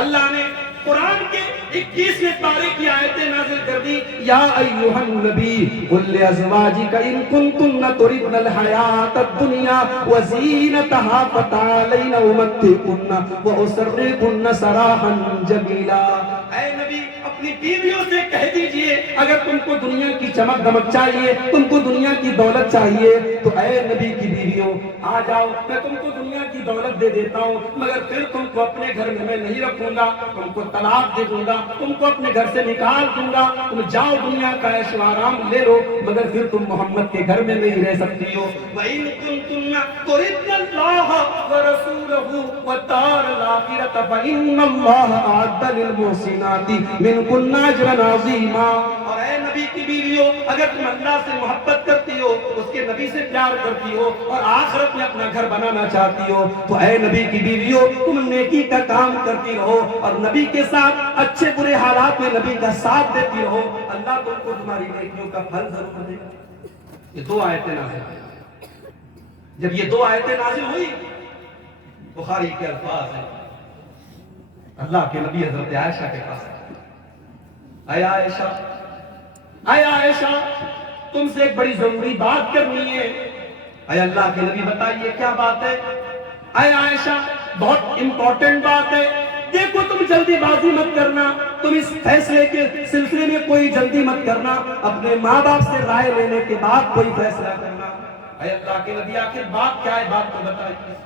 اللہ نے قرآن کے 21ویں پارے کی آیتیں نازل کر دی، یا ایھا النبی قل لازواجک ان کنتن تردن الحیاۃ الدنیا وزینتها فتعالین امتعکن واسرحکن سراحا جمیلا۔ اے نبی اپنی بیویوں سے کہہ دیجئے اگر تم کو دنیا کی چمک دمک چاہیے، تم کو دنیا کی دولت چاہیے تو اے نبی کی بیویوں آ جاؤ، میں تم کو دنیا کی دولت دے دیتا ہوں، مگر پھر تم کو اپنے گھر میں نہیں رکھوں گا، تم کو طلاق دے دوں گا، تم کو اپنے گھر سے نکال دوں گا، تم جاؤ دنیا کا عیش و آرام لے لو، مگر پھر تم محمد کے گھر میں نہیں رہ سکتی ہو۔ وَإِن كُنتُنَّ تُرِدْنَ اللَّهَ وَرَسُولَهُ وَالدَّارَ الْآخِرَةَ فَإِنَّ اللَّهَ أَعَدَّ لِلْمُحْسِنَاتِ مِنكُنَّ أَجْرًا عَظِيمًا۔ اور اے نبی کی بیویوں، اگر تم اللہ سے محبت کرتی ہو، اس کے نبی سے پیار کرتی ہو اور آخرت میں اپنا گھر بنانا چاہتی ہو تو اے نبی کی بیویوں تم نیکی کا کام کرتی رہو اور نبی کے ساتھ اچھے برے حالات میں نبی کا ساتھ دیتی رہو، اللہ تم کو تمہاری نیکیوں کا پھل ضرور دے گا۔ یہ 2 آیتیں نازل ہوئی۔ جب یہ 2 آیتیں نازل ہوئی بخاری کے الفاظ ہیں، اللہ کے نبی حضرت عائشہ کے پاس اے عائشہ، اے عائشہ تم سے ایک بڑی ضروری بات کرنی ہے۔ اے اللہ کے نبی بتائیے کیا بات ہے؟ اے عائشہ بہت امپورٹنٹ بات ہے، دیکھو تم جلدی بازی مت کرنا، تم اس فیصلے کے سلسلے میں کوئی جلدی مت کرنا، اپنے ماں باپ سے رائے لینے کے بعد کوئی فیصلہ کرنا۔ اے اللہ کے نبی آخر بات کیا ہے؟ بات کو بتائیے۔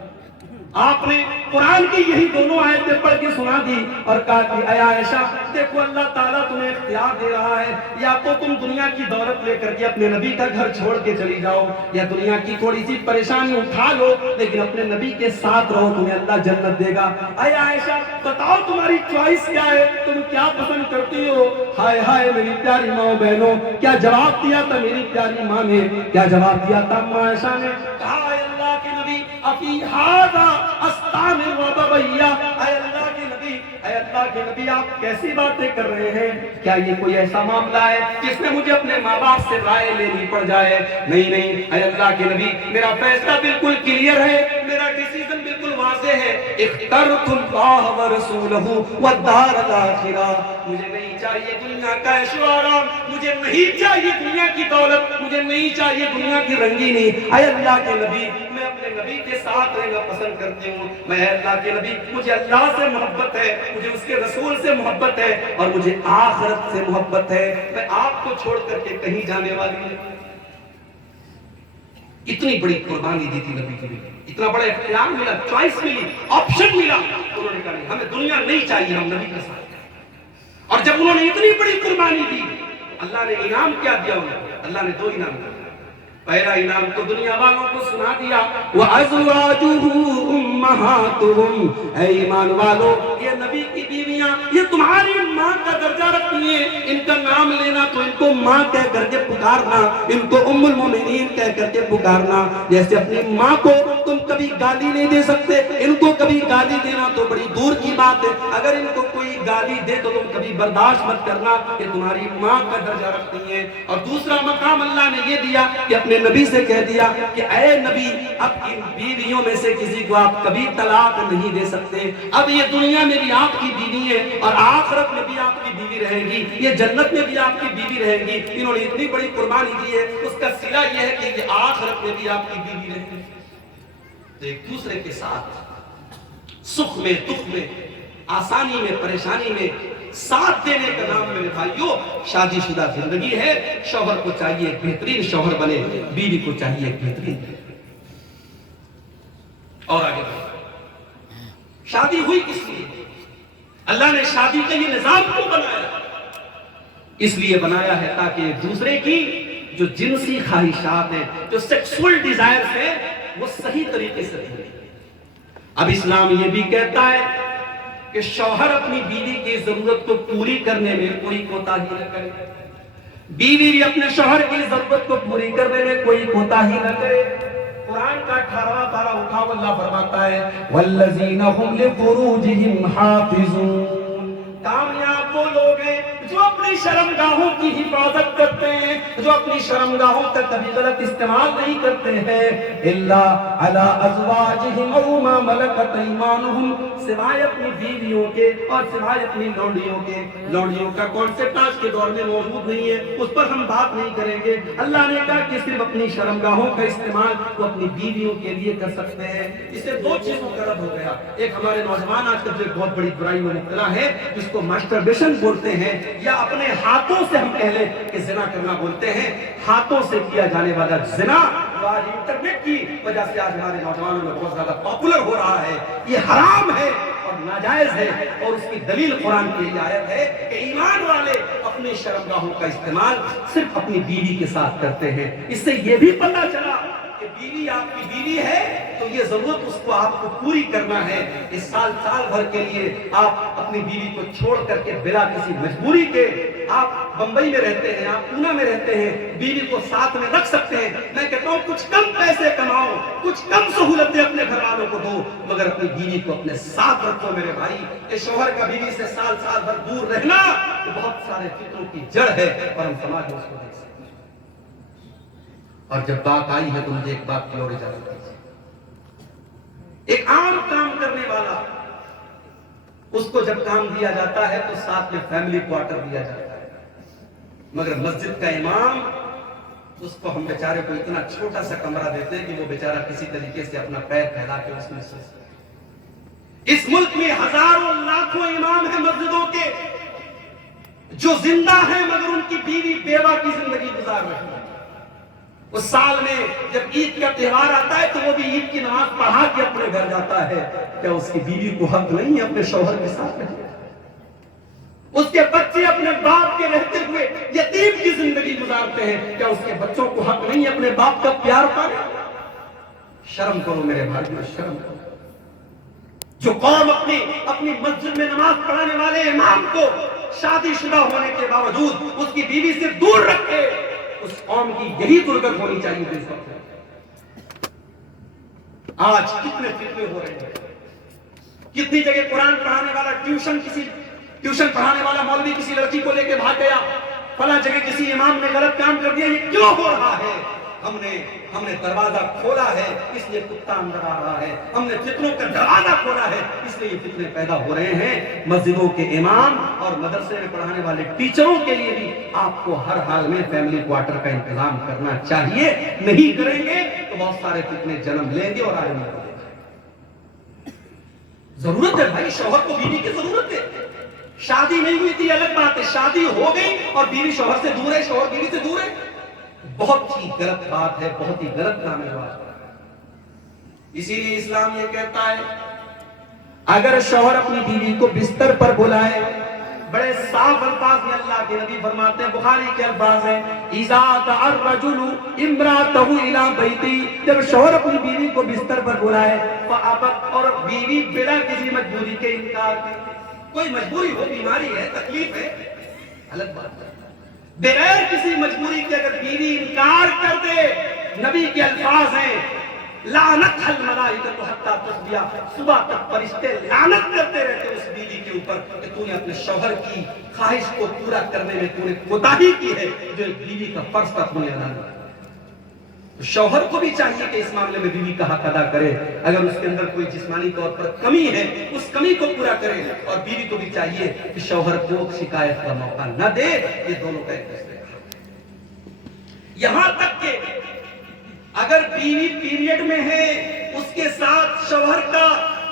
آپ نے قرآن کی یہی دونوں آیتیں پڑھ کے سنا دی اور کہا کہ اے عائشہ دیکھو اللہ تعالیٰ تمہیں اختیار دے رہا ہے، یا تو تم دنیا کی دولت لے کر کے اپنے نبی کا گھر چھوڑ کے چلی جاؤ، یا دنیا کی تھوڑی سی پریشانی اٹھا لو لیکن اپنے نبی کے ساتھ رہو، تمہیں اللہ جنت دے گا۔ اے عائشہ بتاؤ تمہاری چوائس کیا ہے، تم کیا پسند کرتی ہو؟ ہائے ہائے میری پیاری ماں بہنوں، کیا جواب دیا تھا میری پیاری ماں نے؟ کیا جواب دیا تھا ماں عائشہ نے؟ کہا اے اللہ کے نبی افی ھذا استعمر وبویہ، اے اللہ کے نبی، اے اللہ کے نبی آپ کیسی باتیں کر رہے ہیں؟ کیا یہ کوئی ایسا معاملہ ہے جس میں مجھے اپنے ماں باپ سے رائے لینی پڑ جائے؟ نہیں نہیں اے اللہ کے نبی میرا فیصلہ بالکل کلیئر ہے، میرا ڈیسیژن بالکل واضح ہے، اخترت اللہ ورسولہ والدار الاخرہ، مجھے نہیں چاہیے دنیا کا عیش و آرام، مجھے نہیں چاہیے دنیا کی دولت، مجھے نہیں چاہیے دنیا کی رنگینی۔ اے اللہ کے نبی میں اپنے نبی کے ساتھ رہنا پسند کرتی ہوں، میں اللہ کے نبی مجھے اللہ سے محبت ہے، مجھے اس کے رسول سے محبت ہے اور مجھے آخرت سے محبت ہے، میں آپ کو چھوڑ کر کے کہیں جانے والی نہیں۔ اتنی بڑی قربانی دی تھی نبی کے لیے، اتنا بڑا اختیار ملا، چوائس ملی، آپشن ملا، انہوں نے کہا نہیں ہمیں دنیا نہیں چاہیے، ہم نبی کے ساتھ ہیں۔ اور جب انہوں نے اتنی بڑی قربانی دی اللہ نے انعام کیا دیا انہیں؟ اللہ نے 2 انعام دیا۔ پہلا انعام تو دنیا والوں کو سنا دیا وَأَزْوَاجُهُ أُمَّهَاتُهُمْ، اے ایمان والو یہ نبی کی بیویاں یہ تمہاری ماں کا درجہ رکھتی ہیں، ان کا نام لینا تو ان کو ماں کہہ کر کے پکارنا، ان کو ام المومنین کہہ کر کے پکارنا، جیسے اپنی ماں کو تم کبھی گالی نہیں دے سکتے، ان کو کبھی گالی دینا تو بڑی دور کی بات ہے، اگر ان کو کوئی گالی دے تو تم کبھی برداشت مت کرنا، یہ تمہاری ماں کا درجہ رکھتی ہیں۔ اور دوسرا مقام اللہ نے یہ دیا کہ اپنے نبی سے کہہ دیا کہ اے نبی اب ان بیویوں میں سے کسی کو آپ کبھی طلاق نہیں دے سکتے، اب یہ دنیا میں بھی آپ کی بیوی ہے اور آخرت میں بھی آپ کی بیوی رہے گی، یہ جنت میں بھی آپ کی بیوی رہے گی۔ انہوں نے اتنی بڑی قربانی دی ہے، اس کا صلہ یہ ہے کہ یہ آخرت میں بھی آپ کی بیوی رہے گی۔ تو ایک دوسرے کے ساتھ سکھ میں دکھ میں آسانی میں پریشانی میں ساتھ دینے کا نام میرے بھائیوں شادی شدہ زندگی ہے۔ شوہر کو چاہیے ایک بہترین شوہر بنے، بیوی کو چاہیے ایک بہترین۔ اور آگے شادی ہوئی کس لیے؟ اللہ نے شادی کا یہ نظام کیوں بنایا؟ اس لیے بنایا ہے تاکہ ایک دوسرے کی جو جنسی خواہشات ہیں، جو سیکسول ڈیزائرز ہیں، وہ صحیح طریقے سے پورے۔ اب اسلام یہ بھی کہتا ہے کہ شوہر اپنی بیوی کی ضرورت کو پوری کرنے میں کوئی کوتاہی نہ کرے، بیوی بھی اپنے شوہر کی ضرورت کو پوری کرنے میں کوئی کوتاہی نہ کرے۔ قرآن کا 18واں پارہ اٹھاؤ، اللہ فرماتا ہے والذین هم لفروجهم حافظون، کامیاب وہ لوگ ہیں جو اپنی شرمگاہوں کی حفاظت کرتے ہیں، جو اپنی شرمگاہوں کا کبھی غلط استعمال نہیں کرتے ہیں، الا علی ازواجہم او ما ملکت ایمانہم، سوائے اپنی بیویوں کے اور سوائے اپنی لونڈیوں کے۔ لونڈیوں کا کانسیپٹ آج کے دور میں موجود نہیں ہے، اس پر ہم بات نہیں کریں گے۔ اللہ نے کہا کہ صرف اپنی شرمگاہوں کا استعمال وہ اپنی بیویوں کے لیے کر سکتے ہیں۔ اس سے 2 چیزوں کا رد ہو گیا۔ ایک ہمارے نوجوان آج کل جو ایک بہت بڑی برائی میں مبتلا ہے جس کو ماسٹربیشن بولتے ہیں، یا اپنے ہاتھوں سے ہم کہہ لیں کہ زنا کرنا بولتے ہیں، ہاتھوں سے کیا جانے والا زنا آج انٹرنیٹ کی وجہ سے آج ہمارے نوجوانوں میں بہت زیادہ پاپولر ہو رہا ہے۔ یہ حرام ہے اور ناجائز ہے، اور اس کی دلیل قرآن کی یہ آیت ہے کہ ایمان والے اپنی شرمگاہوں کا استعمال صرف اپنی بیوی کے ساتھ کرتے ہیں۔ اس سے یہ بھی پتہ چلا کہ بیوی آپ کی بیوی ہے تو یہ ضرورت اس کو آپ کو پوری کرنا ہے۔ اس سال بھر کے لیے آپ اپنی بیوی کو چھوڑ کر کے بلا کسی مجبوری کے آپ بمبئی میں رہتے ہیں، آپ پونا میں رہتے ہیں، بیوی کو ساتھ میں رکھ سکتے ہیں۔ میں کہتا ہوں کچھ کم پیسے کماؤ، کچھ کم سہولتیں اپنے گھر والوں کو دو، مگر اپنی بیوی کو اپنے ساتھ رکھو میرے بھائی۔ یہ شوہر کا بیوی سے سال بھر دور رہنا یہ بہت سارے فتنوں کی جڑ ہے اور ہم سماج میں اس کو دیکھ سکتے ہیں۔ اور جب بات آئی ہے تو مجھے ایک بات کی اور اجازت دیجیے، ایک عام کام اس کو جب کام دیا جاتا ہے تو ساتھ میں فیملی کوارٹر دیا جاتا ہے. مگر مسجد کا امام اس کو ہم بیچارے کو اتنا چھوٹا سا کمرہ دیتے ہیں کہ وہ بیچارہ کسی طریقے سے اپنا پیر پھیلا کے اس میں سو سکے. اس ملک میں ہزاروں لاکھوں امام ہیں مسجدوں کے جو زندہ ہیں مگر ان کی بیوی بیوہ کی زندگی گزار رہی ہے. اس سال میں جب عید کا تہوار آتا ہے تو وہ بھی عید کی نماز پڑھا کے اپنے گھر جاتا ہے. کیا اس کی بیوی کو حق نہیں ہے اپنے شوہر کے ساتھ رہنے؟ اس کے بچے اپنے باپ کے رہتے ہوئے یتیم کی زندگی گزارتے ہیں. کیا اس کے بچوں کو حق نہیں ہے اپنے باپ کا پیار پانے؟ شرم کرو میرے بھائیو، شرم کرو. جو قوم اپنی مسجد میں نماز پڑھانے والے امام کو شادی شدہ ہونے کے باوجود اس کی بیوی سے دور رکھے، اس قوم کی یہی درگت ہونی چاہیے تھی اس وقت. آج کتنے فتنے ہو رہے ہیں، کتنی جگہ قرآن پڑھانے والا ٹیوشن پڑھانے والا مولوی کسی لڑکی کو لے کے بھاگ گیا، فلاں جگہ کسی امام نے غلط کام کر دیا. یہ کیوں ہو رہا ہے؟ ہم نے دروازہ کھولا ہے اس لیے کتا اندر آ رہا ہے. ہم نے فتنوں کا دروازہ کھولا ہے اس لیے یہ فتنے پیدا ہو رہے ہیں. مسجدوں کے امام اور مدرسے میں پڑھانے والے ٹیچروں کے لیے بھی آپ کو ہر حال میں فیملی کوارٹر کا انتظام کرنا چاہیے. نہیں کریں گے تو بہت سارے فتنے جنم لیں گے اور آگے نہیں بڑھیں گے. ضرورت ہے بھائی، شوہر کو بیوی کی ضرورت ہے. شادی نہیں ہوئی تھی الگ بات ہے، شادی ہو گئی اور بیوی شوہر سے دور ہے، شوہر بیوی سے دور ہے. بہت ہی غلط بات ہے، بہت ہی غلط کام ہے. اسی لیے اسلام یہ کہتا ہے اگر شوہر اپنی بیوی کو بستر پر بلائے، بڑے صاف الفاظ میں اللہ کے نبی فرماتے ہیں، بخاری کے الفاظ ہیں، اذا دعا الرجل امرأته الى بیتی، جب شوہر اپنی بیوی کو بستر پر بلائے فابت، اور بیوی بلا کسی مجبوری کے انکار کرے. کوئی مجبوری ہو، بیماری ہے، تکلیف ہے، الگ بات ہے. بغیر کسی مجبوری کے اگر بیوی انکار کر دے، نبی کے الفاظ ہیں لعنت الملائکۃ حتی تصبح، صبح تک فرشتے لعنت کرتے رہتے اس بیوی کے اوپر کہ تو نے اپنے شوہر کی خواہش کو پورا کرنے میں تو نے کوتاہی کی ہے، جو ایک بیوی کا فرض تھا تو نے ادا نہیں. شوہر کو بھی چاہیے کہ اس معاملے میں بیوی کا حق ادا کرے. اگر اس کے اندر کوئی جسمانی طور پر کمی ہے اس کمی کو پورا کرے، اور بیوی کو بھی چاہیے کہ شوہر کو شکایت کا موقع نہ دے. یہ دونوں کا ایک دوسرے کا. یہاں تک کہ اگر بیوی پیریڈ میں ہے اس کے ساتھ شوہر کا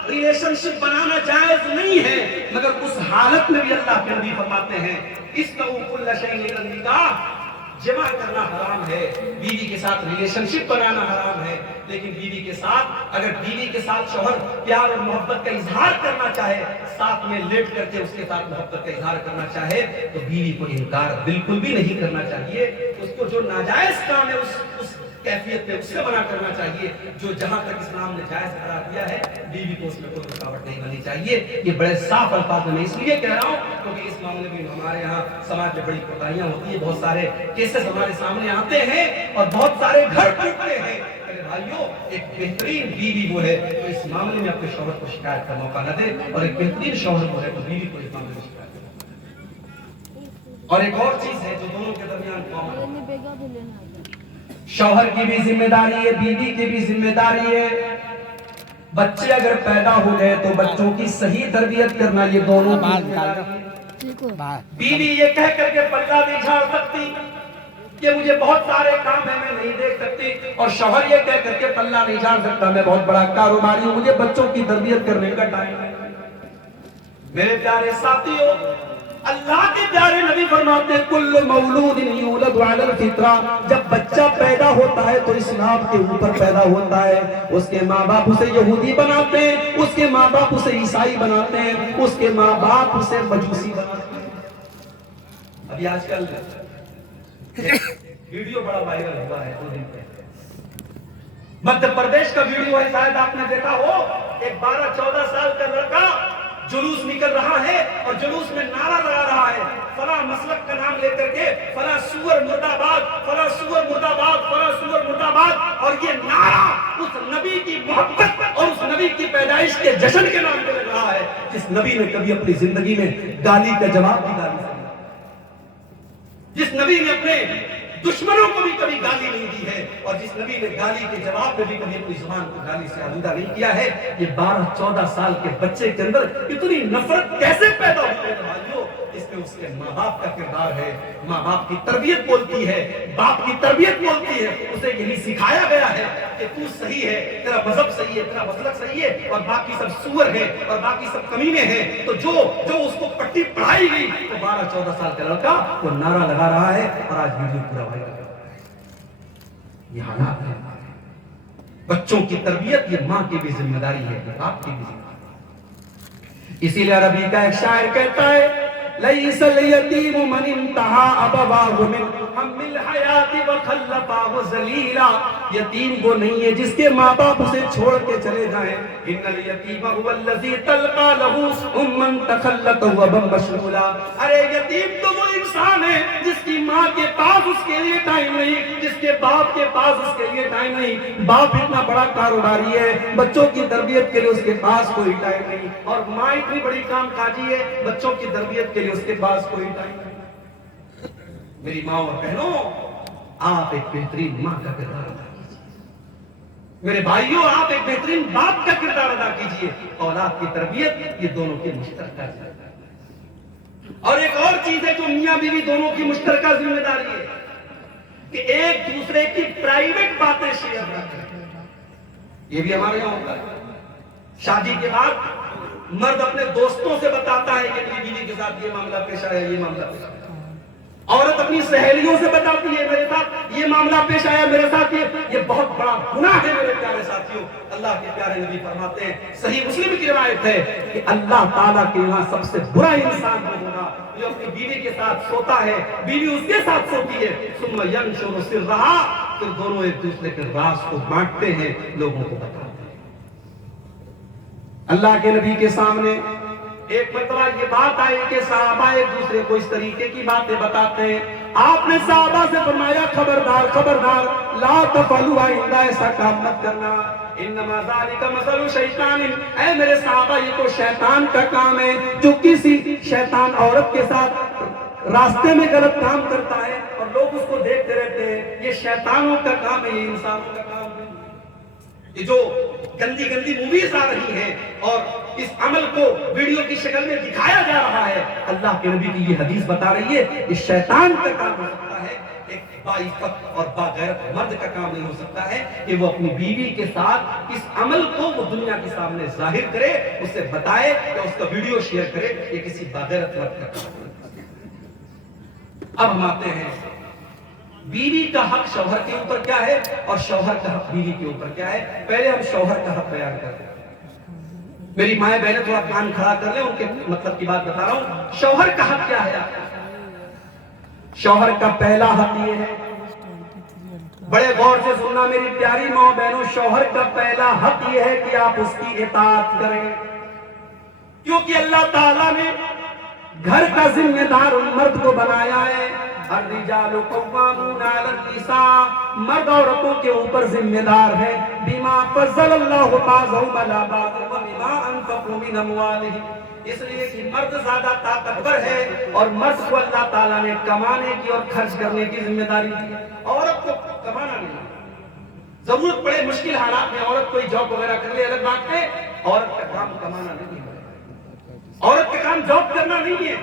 ریلیشن شپ بنانا جائز نہیں ہے، مگر اس حالت میں بھی اللہ کے نبی فرماتے ہیں اس کا کل شیء الا النکاح، جمع کرنا حرام ہے، بیوی کے ساتھ ریلیشن شپ بنانا حرام ہے. لیکن بیوی کے ساتھ اگر بیوی کے ساتھ شوہر پیار اور محبت کا اظہار کرنا چاہے، ساتھ میں لیٹ کر کے اس کے ساتھ محبت کا اظہار کرنا چاہے، تو بیوی کو انکار بالکل بھی نہیں کرنا چاہیے. اس کو جو ناجائز کام ہے اس کیفیت میں اس سے منع کرنا چاہیے. جو جہاں تک اسلام نے جائز قرار دیا ہے بیوی کو اس میں کوئی رکاوٹ نہیں بننی چاہیے. یہ بڑے صاف الفاظ میں اس لیے کہہ رہا ہوں کیونکہ اس معاملے میں ہمارے یہاں سماج میں بڑی کوتاہیاں ہوتی ہیں. بہت سارے کیسز ہمارے سامنے آتے ہیں اور بہت سارے گھر ٹوٹتے ہیں. بھائیو، ایک بہترین بیوی وہ ہے تو اس معاملے میں اپنے شوہر کو شکایت کا موقع نہ دے، اور ایک بہترین شوہر وہ ہے تو بیوی کو اس معاملے میں شکایت کا موقع دے. اور ایک اور چیز ہے جو دونوں کے درمیان کامن ہے، شوہر کی بھی ذمہ داری ہے، بیوی کی بھی ذمہ داری ہے. بچے اگر پیدا ہو گئے تو بچوں کی صحیح تربیت کرنا یہ دونوں کی ذمہ داری ہے. بیوی یہ کہہ کر کے پردہ نہیں جھاڑ سکتی کہ مجھے بہت سارے کام ہیں میں نہیں دیکھ سکتی، اور شوہر یہ کہہ کر کے پلہ نہیں جھاڑ سکتا میں بہت بڑا کاروباری ہوں، مجھے بچوں کی تربیت کرنے کا ٹائم ہے. میرے پیارے ساتھیوں، اللہ کے پیارے نبی فرماتے ہیں کل مولود یولد علی الفطرہ، جب بچہ پیدا ہوتا ہے تو اسلام کے اوپر پیدا ہوتا ہے. اس کے ماں باپ اسے یہودی بناتے ہیں، اس کے ماں باپ اسے عیسائی بناتے ہیں، اس کے ماں باپ اسے مجوسی بناتے ہیں. ابھی آج کل ویڈیو بڑا وائرل ہوا ہے 2 دن پہلے، مدھیہ پردیش کا ویڈیو ہے، شاید آپ نے دیکھا ہو. ایک 12-14 سال کا لڑکا جلوس نکل رہا ہے اور جلوس میں نعرہ لگا رہا ہے فلاں مسلک کا نام لے کر کے فلاں سور مرد آباد، فلاں سور مرد آباد، فلاں سور مرد آباد. اور یہ نعرہ اس نبی کی محبت اور اس نبی کی پیدائش کے جشن کے نام پہ لگ رہا ہے جس نبی نے کبھی اپنی زندگی میں گالی کا جواب بھی گالی سے، جس نبی نے اپنے دشمنوں کو بھی کبھی گالی نہیں دی ہے، اور جس نبی نے گالی کے جواب میں بھی کبھی اپنی زبان کو گالی سے آلودہ نہیں کیا ہے، یہ 12-14 سال کے بچے کے اندر اتنی نفرت کیسے پیدا ہوئی ہے بھائیو؟ اس میں اس کے ماں باپ کا کردار ہے، ماں باپ کی تربیت بولتی ہے، باپ کی تربیت بولتی ہے، اسے یہی سکھایا گیا ہے کہ تو صحیح ہے، تیرا مذہب صحیح ہے، تیرا مسلک صحیح ہے، اور باقی سب سور ہیں اور باقی سب کمینے ہیں۔ تو جو اس کو پٹی پڑھائی گئی، تو 12-14 سال کا لڑکا وہ نعرہ لگا رہا ہے اور آج ویڈیو پورا وائرل کر رہا ہے۔ یہ حالات ہے۔ بچوں کی تربیت یہ ماں کی بھی ذمہ داری ہے، باپ کی بھی ذمہ داری ہے۔ اسی لیے عربی کا ایک شاعر کہتا ہے لَيْسَ الْيَتِيمُ مَنِ انْتَهَا أَبَوَاهُ مِنْ هَمِّ الْحَيَاةِ وَخَلَّفَاهُ ذَلِيلًا، یتیم وہ نہیں ہے جس کے ماں باپ اسے چھوڑ کے چلے جائیں۔ إِنَّ الْيَتِيمَ هُوَ الَّذِي تَلْقَى لَهُ أُمًّا تَخَلَّتْ وَأَبًا مَشْغُولًا، ارے یتیم تو وہ انسان ہے جس کی ماں کے پاس اس کے لیے ٹائم نہیں، جس کے باپ کے پاس اس کے لیے ٹائم نہیں۔ باپ اتنا بڑا کاروباری ہے، بچوں کی تربیت کے لیے اس کے پاس کوئی ٹائم نہیں، اور ماں اتنی بڑی کام کاجی ہے، بچوں کی تربیت کے لیے اس کے پاس کوئی ٹائم نہیں۔ میری ماں اور بہنوں، آپ ایک بہترین ماں کا کردار ادا کیجیے۔ میرے بھائیوں، آپ ایک بہترین باپ کا کردار ادا کیجیے۔ اولاد کی تربیت یہ دونوں کی مشترکہ ذمہ داری ہے۔ اور ایک اور چیز ہے جو میاں بیوی دونوں کی مشترکہ ذمہ داری ہے کہ ایک دوسرے کی پرائیویٹ باتیں شیئر نہ کریں۔ یہ بھی ہمارے یہاں ہوتا ہے۔ شادی کے بعد مرد اپنے دوستوں سے بتاتا ہے کہ میری بیوی کے ساتھ یہ معاملہ پیش آیا، یہ معاملہ پیش آیا۔ عورت اپنی سہیلیوں سے بتاتی ہے میرے ساتھ یہ معاملہ پیش آیا، میرے ساتھ یہ بہت بڑا گناہ ہے میرے پیارے ساتھیوں۔ اللہ کے پیارے نبی فرماتے ہیں، صحیح مسلم کی روایت ہے کہ اللہ تعالیٰ کے یہاں سب سے برا انسان وہ ہوگا جو اپنی بیوی کے ساتھ سوتا ہے، بیوی اس کے ساتھ سوتی ہے، ثم ینشر سرہا، پھر دونوں ایک دوسرے کے راز کو بانٹتے ہیں، لوگوں کو بتاتے ہیں۔ اللہ کے نبی کے سامنے ایک مرتبہ یہ بات آئی کہ صحابہ ایک دوسرے کو اس طریقے کی باتیں بتاتے ہیں۔ آپ نے صحابہ سے فرمایا خبردار خبردار، لا تفعلوا آئندہ ایسا کام مت کرنا، انما ذالک مثل شیطان، اے میرے صحابہ یہ تو شیطان کا کام ہے، جو کسی شیطان عورت کے ساتھ راستے میں غلط کام کرتا ہے اور لوگ اس کو دیکھتے رہتے ہیں، یہ شیطانوں کا کام ہے، یہ انسانوں کا کام نہیں۔ یہ جو گندی گندی موویز آ رہی ہیں اور اس عمل کو ویڈیو کی شکل میں دکھایا جا رہا ہے، اللہ کے نبی کی یہ حدیث بتا رہی ہے یہ شیطان کا کام ہو سکتا ہے، ایک باعزت اور باغیرت مرد کا کام نہیں ہو سکتا ہے کہ وہ اپنی بیوی کے ساتھ اس عمل کو وہ دنیا کے سامنے ظاہر کرے، اسے بتائے کہ اس کا ویڈیو شیئر کرے، یہ کسی باغیرت مرد کا کام نہیں۔ اب ہم آتے ہیں بیوی کا حق شوہر کے اوپر کیا ہے اور شوہر کا حق بیوی کے اوپر کیا ہے۔ پہلے ہم شوہر کا حق بیان کرتے ہیں۔ میری مائیں بہنیں تھوڑا کان کھڑا کر لیں، ان کے مطلب کی بات بتا رہا ہوں۔ شوہر کا حق کیا ہے؟ شوہر کا پہلا حق یہ ہے، بڑے غور سے سننا میری پیاری ماں بہنوں، شوہر کا پہلا حق یہ ہے کہ آپ اس کی اطاعت کریں، کیونکہ اللہ تعالیٰ نے گھر کا ذمہ دار مرد کو بنایا ہے۔ الرجال قوامون علی النساء، مرد عورتوں کے اوپر ذمہ دار ہے، بما فضل اللہ بعضهم علی بعض وبما انفقوا من اموالهم، اس لیے کہ مرد زیادہ طاقتور ہے اور مرد کو اللہ تعالیٰ نے کمانے کی اور خرچ کرنے کی ذمہ داری دی ہے، عورت کو کمانا نہیں، ضرورت پڑے مشکل حالات میں عورت کوئی جاب وغیرہ کر لے الگ بات ہے، عورت کا کام کمانا نہیں ہے، عورت کا کام جاب کرنا نہیں ہے،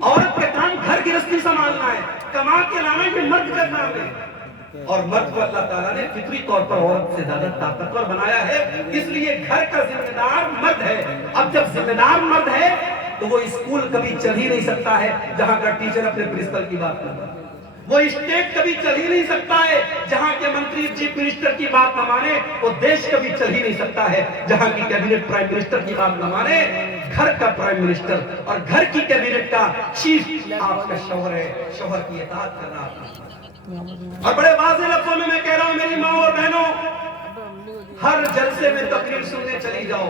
عورت کا کام گھر گرہستی سنبھالنا ہے، کما کے لانا یہ مرد کا کام ہے، اور مرد کو اللہ تعالیٰ نے فطری طور پر عورت سے زیادہ طاقتور بنایا ہے، اس لیے گھر کا ذمہ دار مرد ہے۔ اب جب ذمہ دار مرد ہے تو وہ اسکول کبھی چل ہی نہیں سکتا ہے جہاں کا ٹیچر اپنے پرنسپل کی بات کرتا ہے، وہ اسٹیٹ کبھی چل ہی نہیں سکتا ہے جہاں کے منتری چیف منسٹر کی بات نہ مانے، وہ دیش کبھی چل ہی نہیں سکتا ہے جہاں کی کیبنٹ پرائم منسٹر کی بات نہ مانے۔ گھر کا پرائم منسٹر اور گھر کی کیبنٹ کا چیف آپ کا شوہر ہے، شوہر کی اطاعت کرنا آپ کا۔ اور بڑے واضح لفظوں میں کہہ رہا ہوں میری ماں اور بہنوں، ہر جلسے میں تقریر سننے چلی جاؤ،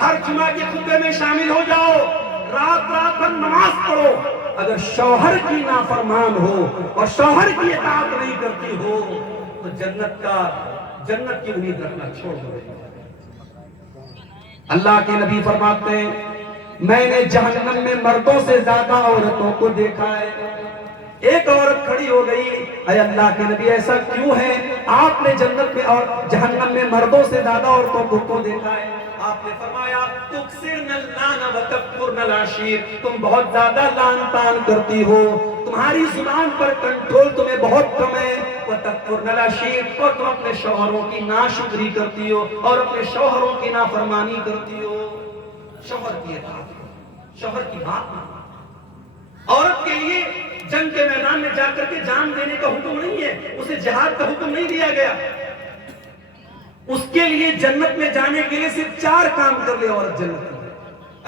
ہر جمعہ کے خطبے میں شامل ہو جاؤ، رات رات بھر نماز پڑھو، اگر شوہر کی نافرمان ہو اور شوہر کی اطاعت نہیں کرتی ہو تو جنت کی امید رکھنا چھوڑ دو۔ اللہ کے نبی فرماتے ہیں میں نے جہنم میں مردوں سے زیادہ عورتوں کو دیکھا ہے، ایک عورت کھڑی ہو گئی، اے اللہ کے نبی ایسا کیوں ہے؟ آپ نے جنت میں اور جہنم میں مردوں سے زیادہ عورتوں کو دیکھا ہے۔ آپ نے فرمایا تکثرن اللعن وتکفرن العشیر، تم بہت زیادہ لعن طعن کرتی ہو، تمہاری زبان پر کنٹرول تمہیں بہت کم ہے، وتکفرن العشیر، اور تم اپنے شوہروں کی ناشکری کرتی ہو اور اپنے شوہروں کی نافرمانی کرتی ہو۔ شوہر کی اطاعت، شوہر کی بات مانو۔ عورت کے لیے جنگ کے میدان میں جا کر کے جان دینے کا حکم نہیں ہے، اسے جہاد کا حکم نہیں دیا گیا۔ اس کے لیے جنت میں جانے کے لیے صرف 4 کام کر لے عورت جنت میں۔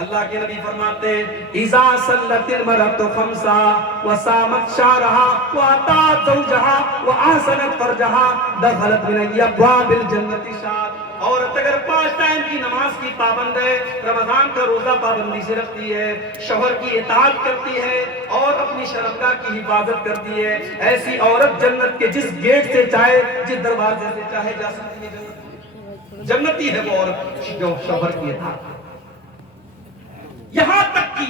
اللہ کے نبی فرماتے ہیں اذا صلت المرأة خمسا وصامت شهرها واطاعت زوجها واحسنت فرجها دخلت من ابواب الجنة شاد۔ عورت اگر 5 ٹائم کی نماز کی پابند ہے، رمضان کا روزہ پابندی سے رکھتی ہے، شوہر کی اطاعت کرتی ہے اور اپنی شرمگاہ کی حفاظت کرتی ہے، ایسی عورت جنت کے جس گیٹ سے چاہے، جس دروازے سے چاہے جا سکتی ہے۔ جنتی ہے وہ عورت جو شوہر کی اطاعت کرتی ہے۔ یہاں تک کہ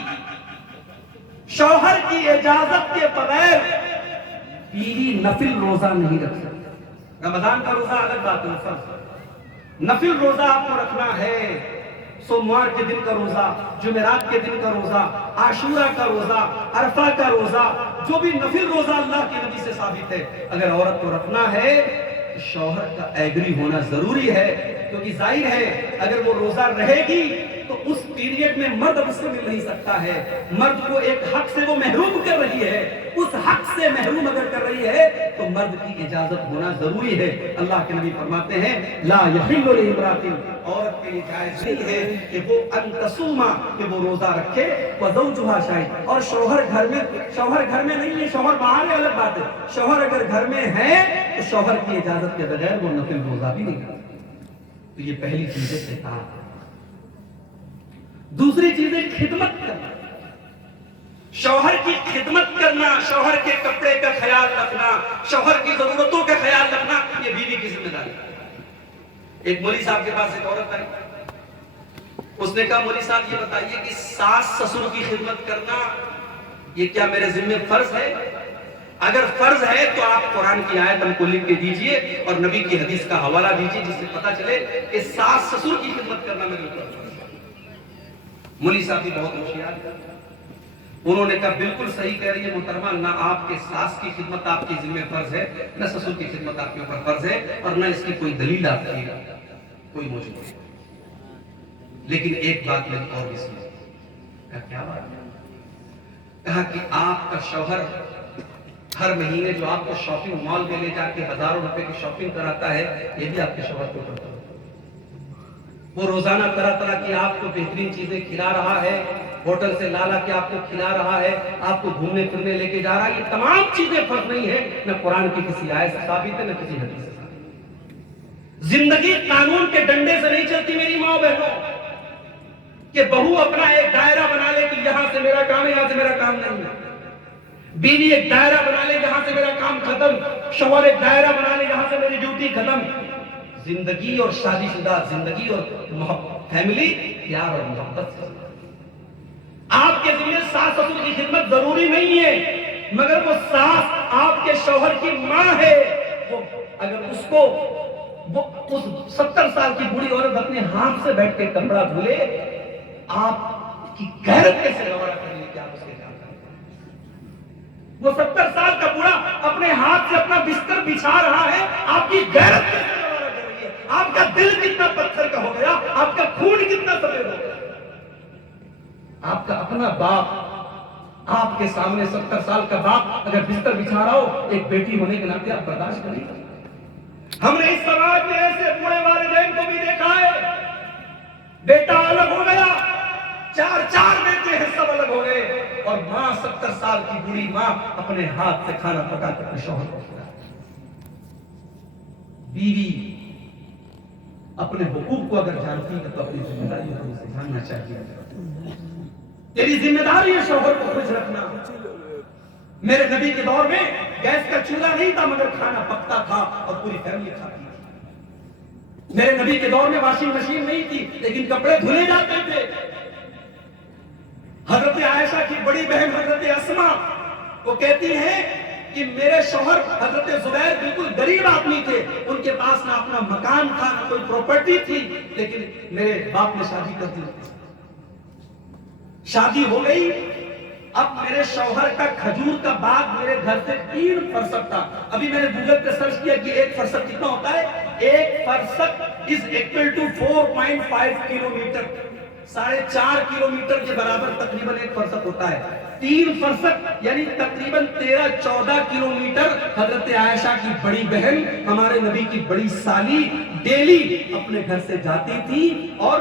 شوہر کی اجازت کے بغیر بیوی نفل روزہ نہیں رکھ سکتی۔ رمضان کا روزہ الگ بات ہے، فرض۔ نفل روزہ آپ کو رکھنا ہے، سوموار کے دن کا روزہ، جمعرات کے دن کا روزہ، عاشورہ کا روزہ، عرفہ کا روزہ، جو بھی نفل روزہ اللہ کے نبی سے ثابت ہے، اگر عورت کو رکھنا ہے تو شوہر کا ایگری ہونا ضروری ہے، کیونکہ ظاہر ہے اگر وہ روزہ رہے گی تو اس پیریڈ میں مرد اس سے مل نہیں سکتا ہے، مرد کو ایک حق سے وہ محروم کر رہی ہے، اس حق سے محروم اگر کر رہی ہے تو مرد کی اجازت ہونا ضروری ہے۔ اللہ کے نبی فرماتے ہیں لا یحل لامرأۃ، عورت کے لیے جائز نہیں ہے کہ وہ ان تصوم، کہ وہ روزہ رکھے، وزوجها شاہد، اور شوہر گھر میں نہیں ہے، شوہر باہر ہے، الگ بات ہے، شوہر اگر گھر میں ہے تو شوہر کی اجازت کے بغیر وہ نفل روزہ بھی نہیں کر سکتا۔ تو یہ پہلی چیز ہے اطاعت۔ دوسری چیز ہے خدمت کرنا، شوہر کی خدمت کرنا، شوہر کے کپڑے کا خیال رکھنا، شوہر کی ضرورتوں کا خیال رکھنا، یہ بیوی کی ذمہ داری ہے۔ ایک مولوی صاحب کے پاس ایک عورت آئی، اس نے کہا مولوی صاحب یہ بتائیے کہ ساس سسر کی خدمت کرنا یہ کیا میرے ذمہ فرض ہے؟ اگر فرض ہے تو آپ قرآن کی آیت ہم کو لکھ کے دیجئے اور نبی کی حدیث کا حوالہ دیجئے جس سے پتا چلے کہ ساس سسر کی خدمت کرنا میرے اوپر فرض ہے۔ مولوی صاحب بھی بہت ہوشیار تھے، انہوں نے کہا بالکل صحیح کہہ رہی ہے محترمہ، نہ آپ کے ساس کی خدمت آپ کی ذمہ فرض ہے، نہ سسر کی خدمت آپ کے اوپر فرض ہے، اور نہ اس کی کوئی دلیل آپ کی کوئی موجود ہے۔ لیکن ایک بات میں اور بھی سنی، کہا کیا بات ہے؟ کہا کہ آپ کا شوہر ہر مہینے جو آپ کو شاپنگ مال میں لے جا کے ہزاروں روپے کی شاپنگ کراتا ہے، یہ بھی آپ کے شوہر کو کرتا ہے۔ وہ روزانہ طرح طرح کی آپ کو بہترین چیزیں کھلا رہا ہے، ہوٹل سے لالا کے آپ کو کھلا رہا ہے، آپ کو گھومنے پھرنے لے کے جا رہا ہے، یہ تمام چیزیں فرض نہیں ہے، نہ قرآن کی کسی آیت سے ثابت ہے نہ کسی حدیث سے ثابت ہے۔ زندگی قانون کے ڈنڈے سے نہیں چلتی میری ماں بہنوں، کہ بہو اپنا ایک دائرہ بنا لے کہ یہاں سے میرا کام ہے، یہاں سے میرا کام نہیں ہے۔ بیوی ایک دائرہ بنا لے یہاں سے میرا کام ختم، شوہر ایک دائرہ بنا لے یہاں سے میری ڈیوٹی ختم۔ زندگی اور شادی شدہ زندگی اور فیملی پیار اور محبت سے۔ آپ کے ذمہ ساس سسر کی خدمت ضروری نہیں ہے، مگر وہ ساس آپ کے شوہر کی ماں ہے، وہ اگر اس کو وہ اس 70 سال کی بوڑھی عورت اپنے ہاتھ سے بیٹھ کے کپڑا دھلے، آپ کی غیرت کیسے گوارا کریں کہ آپ اس کے کام کریں؟ وہ 70 سال کا بوڑھا اپنے ہاتھ سے اپنا بستر بچھا رہا ہے، آپ کی غیرت کیسے گوارا کر رہی ہے؟ آپ کا دل کتنا پتھر کا ہو گیا، آپ کا خون کتنا سفید ہو گیا۔ آپ کا اپنا باپ آپ کے سامنے 70 سال کا باپ اگر بستر بچھا رہا ہو، ایک بیٹی ہونے کے ناطے آپ برداشت کریں گے؟ ہم نے اس سماج میں ایسے بوڑھے والدین کو بھی دیکھا ہے، بیٹا الگ ہو گیا، چار بیٹے ہیں سب الگ ہو گئے، اور ماں 70 سال کی بوڑھی ماں اپنے ہاتھ سے کھانا پکا کر اپنے شوہر کو کھلاتی ہے۔ بیوی اپنے حقوق کو اگر جانتی ہے تو اپنی ذمہ داری کو اسے جاننا چاہیے۔ تیری ذمہ داری ہے شوہر کو خوش رکھنا۔ میرے نبی کے دور میں گیس کا چولہا نہیں تھا مگر کھانا پکتا تھا اور پوری فیملی کھاتی تھی۔ میرے نبی کے دور میں واشنگ مشین نہیں تھی لیکن کپڑے دھلے جاتے تھے۔ حضرت عائشہ کی بڑی بہن حضرت اسما وہ کہتی ہیں کہ میرے شوہر حضرت زبیر بالکل غریب آدمی تھے، ان کے پاس نہ اپنا مکان تھا نہ کوئی پراپرٹی تھی، لیکن میرے باپ نے شادی کر دی، شادی ہو گئی۔ اب میرے شوہر کا کھجور کا باغ میرے گھر سے 3 فرسخ تھا۔ ابھی میں نے گوگل پہ سرچ کیا کہ 1 فرسخ کتنا ہوتا ہے؟ 1 فرسخ is equal to 4.5 kilometre, 4.5 kilometre کے برابر تقریباً 1 فرسخ ہوتا ہے۔ 3 فرسخ یعنی تقریباً 13-14 کلومیٹر حضرت عائشہ کی بڑی بہن ہمارے نبی کی بڑی سالی ڈیلی اپنے گھر سے جاتی تھی اور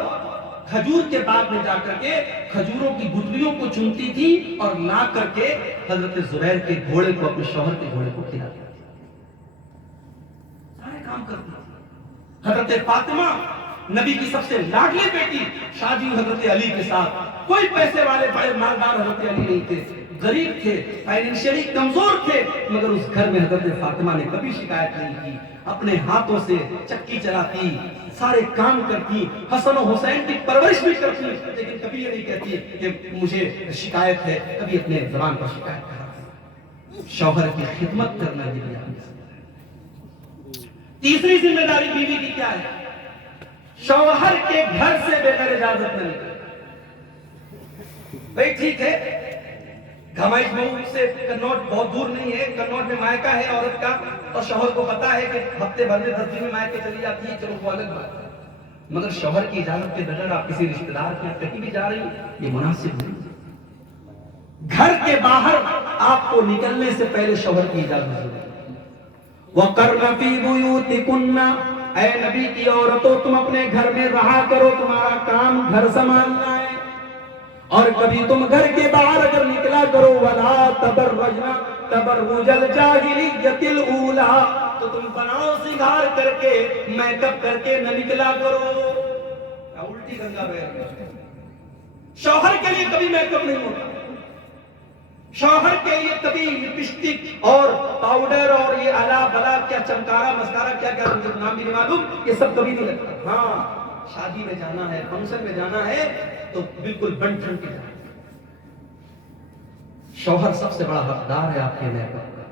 کھجور کے باغ میں جا کر کے کھجوروں کی گٹلیوں کو چنتی تھی اور لا کر کے حضرت زبیر کے گھوڑے کو، اپنے شوہر کے گھوڑے کو کھلاتی تھی، سارے کام کرتی تھی۔ حضرت فاطمہ نبی کی سب سے لاڈلی بیٹی، شادی حضرت علی کے ساتھ، کوئی پیسے والے بڑے مالدار حضرت علی نہیں تھے، غریب تھے، فائنینشلی کمزور تھے، مگر اس گھر میں حضرت فاطمہ نے کبھی شکایت نہیں کی، اپنے ہاتھوں سے چکی چلاتی، سارے کام کرتی، حسن و حسین کی پرورش بھی کرتی، لیکن کبھی یہ نہیں کہتی کہ مجھے شکایت ہے، کبھی اپنے زبان پر شکایت کرتی۔ شوہر کی خدمت کرنا یہ بھی آپ نے۔ تیسری ذمہ داری بیوی کی کیا ہے؟ شوہر کے گھر سے بغیر اجازت نہ نکلے۔ بھئی ٹھیک ہے، گھمائش مئو سے کنوٹ بہت دور نہیں ہے، کنوٹ میں مائکہ ہے عورت کا، اور شوہر کو پتا ہے کہ ہفتے بھر میں 10 دن میں مائکے چلی جاتی ہے، چلو وہ الگ بات ہے، مگر شوہر کی اجازت کے بغیر آپ کسی رشتہ دار کے کہیں بھی جا رہی ہیں، یہ مناسب نہیں۔ گھر کے باہر آپ کو نکلنے سے پہلے شوہر کی اجازت ضروری ہے۔ وَقَرْنَ فِي بُيُوتِكُنَّ، اے نبی کی عورتوں تم اپنے گھر میں رہا کرو، تمہارا کام گھر سنبھالنا ہے، اور کبھی تم گھر کے باہر اگر نکلا کرو وَلَا تَبَرَّجْنَ تَبَرُّجَ الْجَاهِلِيَّةِ الْأُولَىٰ، تو تم بناؤ سنگھار کر کے، میک اپ کر کے نہ نکلا کرو۔ الٹی گنگا بہہ رہی ہے۔ شوہر کے لیے کبھی میک اپ نہیں ہوتا، شوہر کے لیے کبھی لپسٹک اور پاؤڈر اور یہ الا بلا کیا چمکارا مسکارا کیا کیا مجھے نام بھی نہیں معلوم، یہ سب کبھی نہیں لگتا۔ ہاں شادی میں جانا ہے، فنکشن میں جانا ہے تو بالکل بن ٹھن کے جانا ہے۔ شوہر سب سے بڑا حقدار ہے آپ کے میک اپ کا۔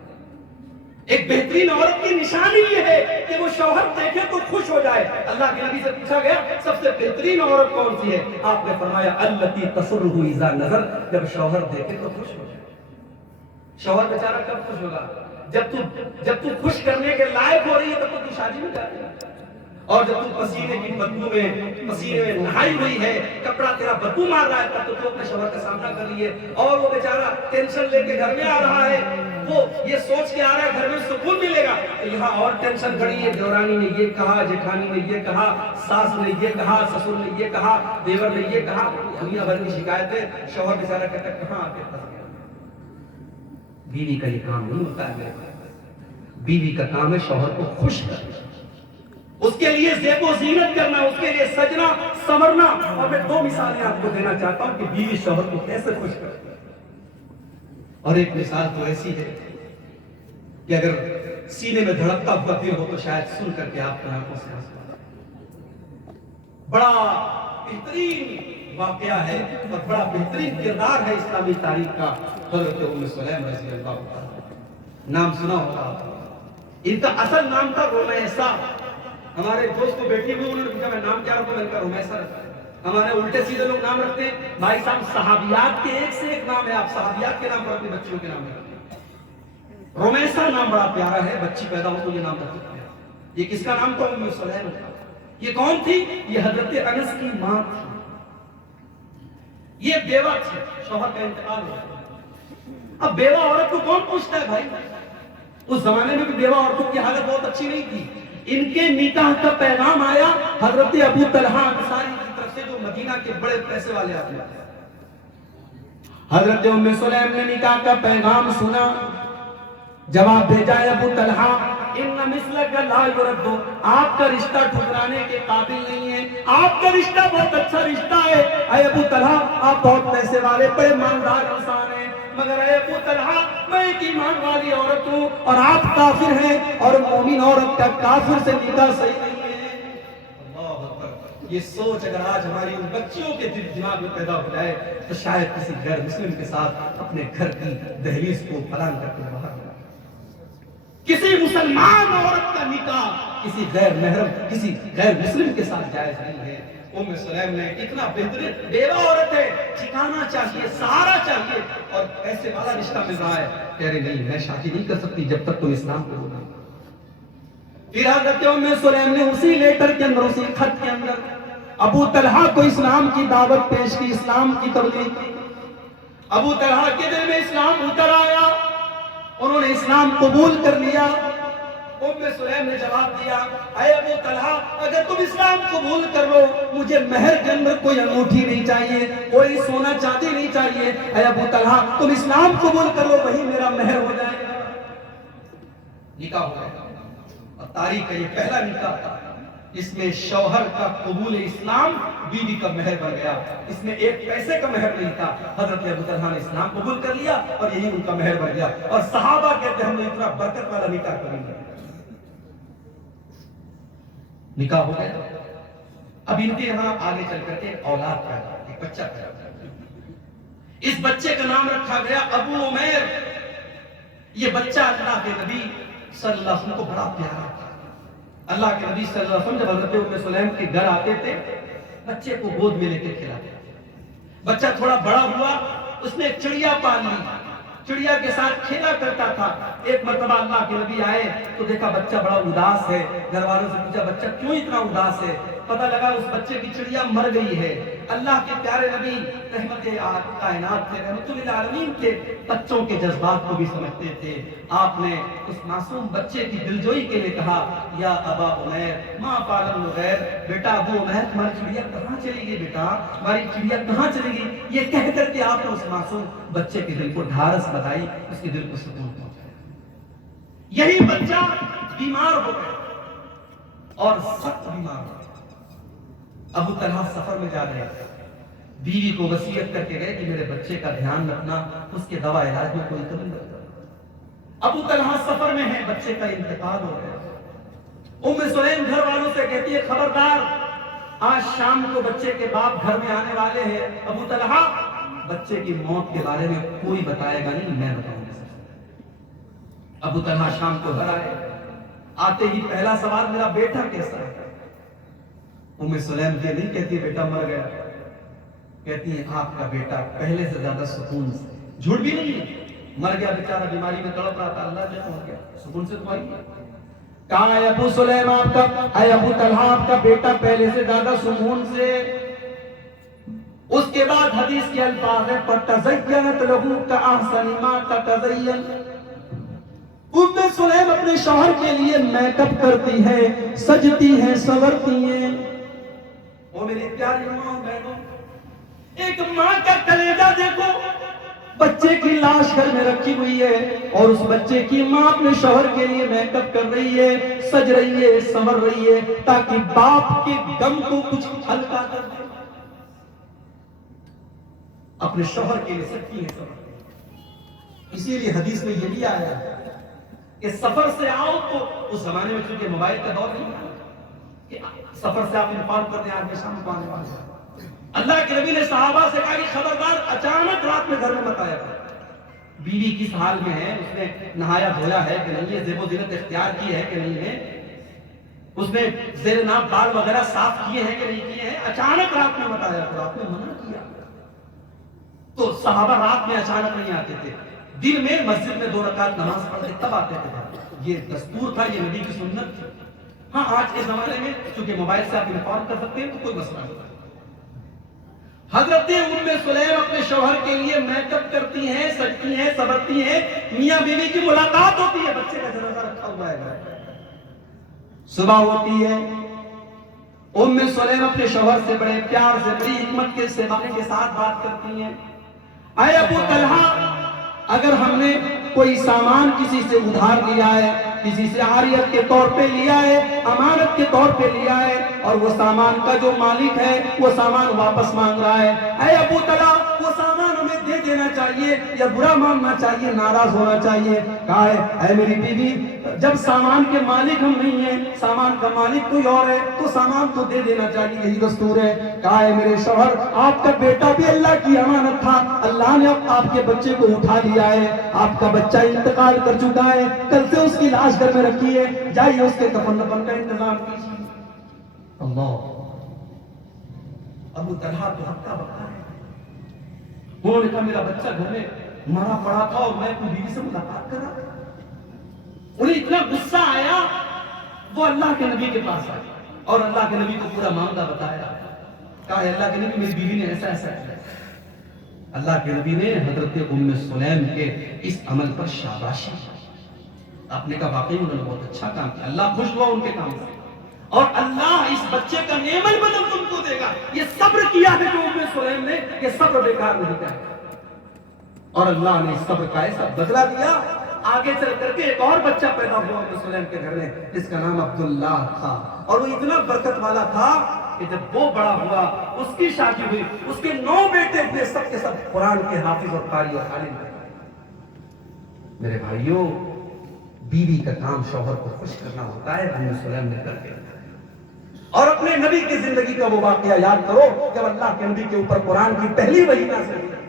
ایک بہترین عورت کی نشانی یہ ہے کہ وہ شوہر دیکھے تو خوش ہو جائے۔ اللہ کے نبی سے پوچھا گیا سب سے بہترین عورت کون سی ہے؟ آپ نے فرمایا التی تسرہ اذا نظر، جب شوہر دیکھے تو خوش ہو جائے۔ شوہر بیچارہ کب خوش ہوگا؟ جب تو خوش کرنے کے لائق ہو رہی ہے تب تو شادی میں جا رہی ہے، اور جب تو پسینے کی بدبو میں پسینے میں نہائی ہوئی ہے، کپڑا تیرا بدبو مار رہا ہے، تب تو اپنے شوہر کا سامنا کر رہی ہے، اور وہ بیچارہ ٹینشن لے کے گھر میں آ رہا ہے، وہ یہ سوچ کے آ رہا ہے گھر میں سکون ملے گا، یہاں اور ٹینشن کھڑی ہے، دیورانی نے یہ کہا، جیٹھانی نے یہ کہا، ساس نے یہ کہا، سسر نے یہ کہا، دیور نے یہ کہا، دنیا بھر کی شکایتیں، شوہر بیچارہ کہتا ہے کہاں آ کے پھنس گیا۔ بیوی کا یہ کام نہیں ہوتا ہے، بیوی کا کام ہے شوہر کو خوش کرنا، اس کے لیے زیب و زینت کرنا، اس کے لیے سجنا سنورنا۔ اور میں 2 مثالیں آپ کو دینا چاہتا ہوں کہ بیوی شوہر کو کیسے خوش کرتی ہے۔ اور ایک مثال تو ایسی ہے کہ اگر سینے میں دھڑکتا ہوا دل ہو تو شاید سن کر کے آپ کی آنکھوں سے آنسو آ جائے۔ بڑا بہترین واقعہ ہے اور بڑا بہترین کردار ہے اسلامی تاریخ کا، حضرت ام سلیم رضی اللہ عنہ، نام سنا ہوگا۔ ان کا اصل نام تھا رومیسہ۔ ہمارے دوست کو بیٹی ہوئی، انہوں نے پوچھا میں نام کیا رکھوں؟ میں نے کہا رومیسہ رکھا۔ ہمارے الٹے سیدھے لوگ نام رکھتے ہیں، بھائی صاحب صحابیات کے ایک سے ایک نام ہے، آپ صحابیات کے نام پر اپنی بچیوں کے نام رکھتے ہیں۔ رومیسہ نام بڑا پیارا ہے، بچی پیدا ہو تو یہ نام رکھتے ہیں۔ یہ کس کا نام تھا؟ ام سلیم کا۔ یہ کون تھی؟ یہ حضرت انس کی ماں تھی۔ یہ بیوہ تھی، شوہر کا انتقال ہو گیا۔ اب بیوہ عورت کو کون پوچھتا ہے بھائی؟ اس زمانے میں بھی بیوہ عورتوں کی حالت بہت اچھی نہیں تھی۔ ان کے نکاح کا پیغام آیا حضرت ابو طلحہ انصاری کی طرف سے، جو مدینہ کے بڑے پیسے والے آدمی تھے۔ حضرت ام سلیم نے نکاح کا پیغام سنا، جواب بھیجا ہے ابو طلحہ ان مثلک لا یرد، آپ کا رشتہ ٹھکرانے کے قابل نہیں ہے، آپ کا رشتہ بہت اچھا رشتہ ہے، اے ابو طلحہ آپ بہت پیسے والے بڑے مالدار انسان ہیں، مگر اے ابو طلحہ میں ایک ایمان والی عورت ہوں اور آپ کافر ہیں، اور مومن عورت کا کافر سے نکاح صحیح نہیں ہے۔ اللہ اکبر، یہ سوچ اگر آج ہماری ان بچیوں کے دماغ میں پیدا ہو جائے تو شاید کسی غیر مسلم کے ساتھ اپنے گھر کی دہلیز کو پلان کر کے باہر نہ کسی مسلمان عورت کا نکاح کسی غیر محرم کسی غیر مسلم کے ساتھ جائز نہیں ہے. ام سلیم نے اتنا بہترین بیوہ عورت ہے, ٹھکانا چاہیے, سہارا چاہیے, اور ایسے والا رشتہ مل رہا ہے, کہہ رہے نہیں میں شادی نہیں کر سکتی جب تک تم اسلام کو بولو. پھر حضرت ام سلیم نے اسی لیٹر کے اندر, اسی خط کے اندر ابو طلحہ کو اسلام کی دعوت پیش کی, اسلام کی تبلیغ کی. ابو طلحہ کے دل میں اسلام اتر آیا, انہوں نے اسلام قبول کر لیا. ام سلیم نے جواب دیا, اے ابو طلحہ اگر تم اسلام قبول کر لو مجھے مہر کے اندر کوئی انگوٹھی نہیں چاہیے, کوئی سونا چاندی نہیں چاہیے. اے ابو طلحہ تم اسلام قبول کر لو, وہی میرا مہر ہو جائے گا. نکاح ہو گیا, اور تاریخ کا یہ پہلا نکاح تھا اس میں شوہر کا قبول اسلام بیوی کا مہر بن گیا. اس میں ایک پیسے کا مہر نہیں تھا. حضرت ابو طلحہ نے اسلام قبول کر لیا اور یہی ان کا مہر بن گیا. اور صحابہ کہتے ہیں ہم نے اتنا برکت والا نکاح کریں گے. نکاح ہو گیا. اب ان کے یہاں آگے چل کر کے اولاد پیدا, ایک بچہ پیدا. اس بچے کا نام رکھا گیا ابو عمیر. یہ بچہ اللہ کے نبی صلی اللہ علیہ وسلم کو بڑا پیارا تھا. اللہ کے نبی صلی اللہ علیہ وسلم جب حضرت ام سلیم کے گھر آتے تھے بچے کو گود میں لے کے کھلاتے. بچہ تھوڑا بڑا ہوا, اس نے ایک چڑیا پال لی, چڑیا کے ساتھ کھیلا کرتا تھا. ایک مرتبہ اللہ کے نبی آئے تو دیکھا بچہ بڑا اداس ہے. گھر والوں سے پوچھا بچہ کیوں اتنا اداس ہے؟ پتہ لگا اس بچے کی چڑیا مر گئی ہے. اللہ کے پیارے نبی رحمت کائنات تھے, رحمت للعالمین تھے, بچوں کے جذبات کو بھی سمجھتے تھے. آپ نے اس معصوم بچے کی دلجوئی کے لیے کہا, یا ابا عمیر ما فعل الغیر, بیٹا ابو عمیر تمہاری چڑیا کہاں چلی گئی, بیٹا ہماری چڑیا کہاں چلی گئی. یہ کہہ کر کے آپ نے اس معصوم بچے کے دل کو ڈھارس بتائی, اس کے دل کو سکون پہنچایا. یہی بچہ بیمار ہو گیا اور سخت بیمار ہو گیا. ابو طلحہ سفر میں جا رہے تھے, بیوی کو وصیت کر کے گئے کہ میرے بچے کا دھیان رکھنا, اس کے دوا علاج میں کوئی کمی نہ کرنا. ابو طلحہ سفر میں ہے, بچے کا انتقال ہو گیا. ام سلیم گھر والوں سے کہتی ہے خبردار آج شام کو بچے کے باپ گھر میں آنے والے ہیں. ابو طلحہ بچے کی موت کے بارے میں کوئی بتائے گا نہیں, میں بتاؤں گا. ابو طلحہ شام کو گھر آئے, آتے ہی پہلا سوال میرا بیٹا کیسا ہے. ام سلیم یہ نہیں کہتی بیٹا مر گیا, کہتی ہے آپ کا بیٹا پہلے سے زیادہ سکون سے, جھوٹ بھی نہیں ہے, مر گیا بیچارہ بیماری میں تڑپ رہا تھا, اللہ جب ہو گیا سکون سے. تمہاری کہاں ہے ابو سلیم آپ کا, اے ابو طلحہ آپ کا بیٹا پہلے سے زیادہ سکون سے. اس کے بعد حدیث کے الفاظ ہیں فَتَزَيَّنَتْ لَهُ كَأَحْسَنِ مَا تَتَزَيَّنَ. ام سلیم اپنے شوہر کے لیے میک اپ کرتی ہے, سجتی ہیں, سنورتی ہیں. وہ میری پیاری ماں بہنوں, ایک ماں کا کلیجہ دیکھو, بچے کی لاش گھر میں رکھی ہوئی ہے اور اس بچے کی ماں اپنے شوہر کے لیے میک اپ کر رہی ہے, سج رہی ہے, سنور رہی ہے تاکہ باپ کے غم کو کچھ ہلکا کر دے. اپنے شوہر کے لیے سجتی ہے, سنور. اسی لیے حدیث میں یہ بھی آیا ہے کہ سفر سے آؤ تو, اس زمانے میں چونکہ موبائل کا دور نہیں تھا کہ سفر سے آپ انفارم کر دیں آج میں شام کو آنے والے ہیں. اللہ کے نبی نے صحابہ سے کہا کہ خبردار اچانک رات میں گھر میں مت آیا کرو. بیوی کس حال میں ہے, اس نے نہایا دھویا ہے کہ نہیں ہے, زیب و زینت اختیار کی ہے کہ نہیں ہے, اس نے زیر ناف بال وغیرہ صاف کیے ہیں کہ نہیں کیے ہیں, اچانک رات میں مت آیا کرو. آپ نے منع کیا تو صحابہ رات میں اچانک نہیں آتے تھے, دن میں مسجد میں 2 رکعت نماز پڑھ کے تب آتے تھے. یہ دستور تھا, یہ نبی کی سنت تھی. ہاں آج کے زمانے میں چونکہ موبائل سے آپ انفارم کر سکتے ہیں تو کوئی مسئلہ نہیں. حضرت ام سلیم اپنے شوہر کے لیے میک اپ کرتی ہیں, سجتی ہیں, سنورتی ہیں. میاں بیوی کی ملاقات ہوتی ہے, بچے کا جنازہ رکھا ہوا ہے. صبح ہوتی ہے, ام سلیم اپنے شوہر سے بڑے پیار سے, بڑی حکمت کے ساتھ بات کرتی ہیں. اے ابو طلحہ اگر ہم نے کوئی سامان کسی سے ادھار لیا ہے, کسی سے عاریت کے طور پہ لیا ہے, امانت کے طور پہ لیا ہے, اور وہ سامان کا جو مالک ہے وہ سامان واپس مانگ رہا ہے, اے ابو طلحہ وہ سامان ہمیں دے دینا چاہیے یا برا ماننا چاہیے، ناراض ہونا چاہیے؟ کہا ہے اے میری بیوی جب سامان کے مالک ہم نہیں ہیں، سامان کا مالک کوئی اور ہے تو سامان تو دے دینا چاہیے، یہی دستور ہے۔ کہا ہے میرے شوہر آپ کا بیٹا بھی اللہ کی امانت تھا، اللہ نے اب آپ کے بچے کو اٹھا لیا ہے، آپ کا بچہ انتقال کر چکا ہے، کل سے اس کی لاش گھر میں رکھی ہے، جائیے اس کے کفن دفن کا انتظام کیجیے۔ اللہ، ابو طلحہ تو ہکا بکا ہے، انہوں نے کہا میرا بچہ گھر میں مرا پڑا تھا اور میں اپنی بیوی سے ملاقات کر رہا تھا۔ انہیں اتنا غصہ آیا، وہ اللہ کے نبی کے پاس آئے اور اللہ کے نبی کو پورا معاملہ بتایا۔ کہا ہے اللہ کے نبی میری بیوی نے ایسا ایسا کیا۔ اللہ کے نبی نے حضرت ام سلیم کے اس عمل پر شاباشی آپ نے کہا واقعی انہوں نے بہت اچھا کام کیا، اللہ خوش ہوا ان کے کام سے، اور اللہ اس بچے کا نعم البدل تم کو دے گا۔ یہ صبر کیا ہے جو ام سلیم نے، یہ صبر بیکار نہیں کیا، اور اللہ نے اس صبر کا ایسا بدلہ دیا۔ آگے چل کر کے ایک اور بچہ پیدا ہوا ام سلیم کے گھر میں، جس کا نام عبداللہ تھا، اور وہ اتنا برکت والا تھا کہ جب وہ بڑا ہوا، اس کی شادی ہوئی، اس کے 9 بیٹے ہوئے، سب کے سب قرآن کے حافظ اور قاری اور عالم تھے۔ میرے بھائیوں، بیوی کا کام شوہر کو خوش کرنا ہوتا ہے، ام سلیم نے کر دیا۔ اور اپنے نبی کی زندگی کا وہ واقعہ یاد کرو جب اللہ کے نبی کے اوپر قرآن کی پہلی وحی نازل ہوئی،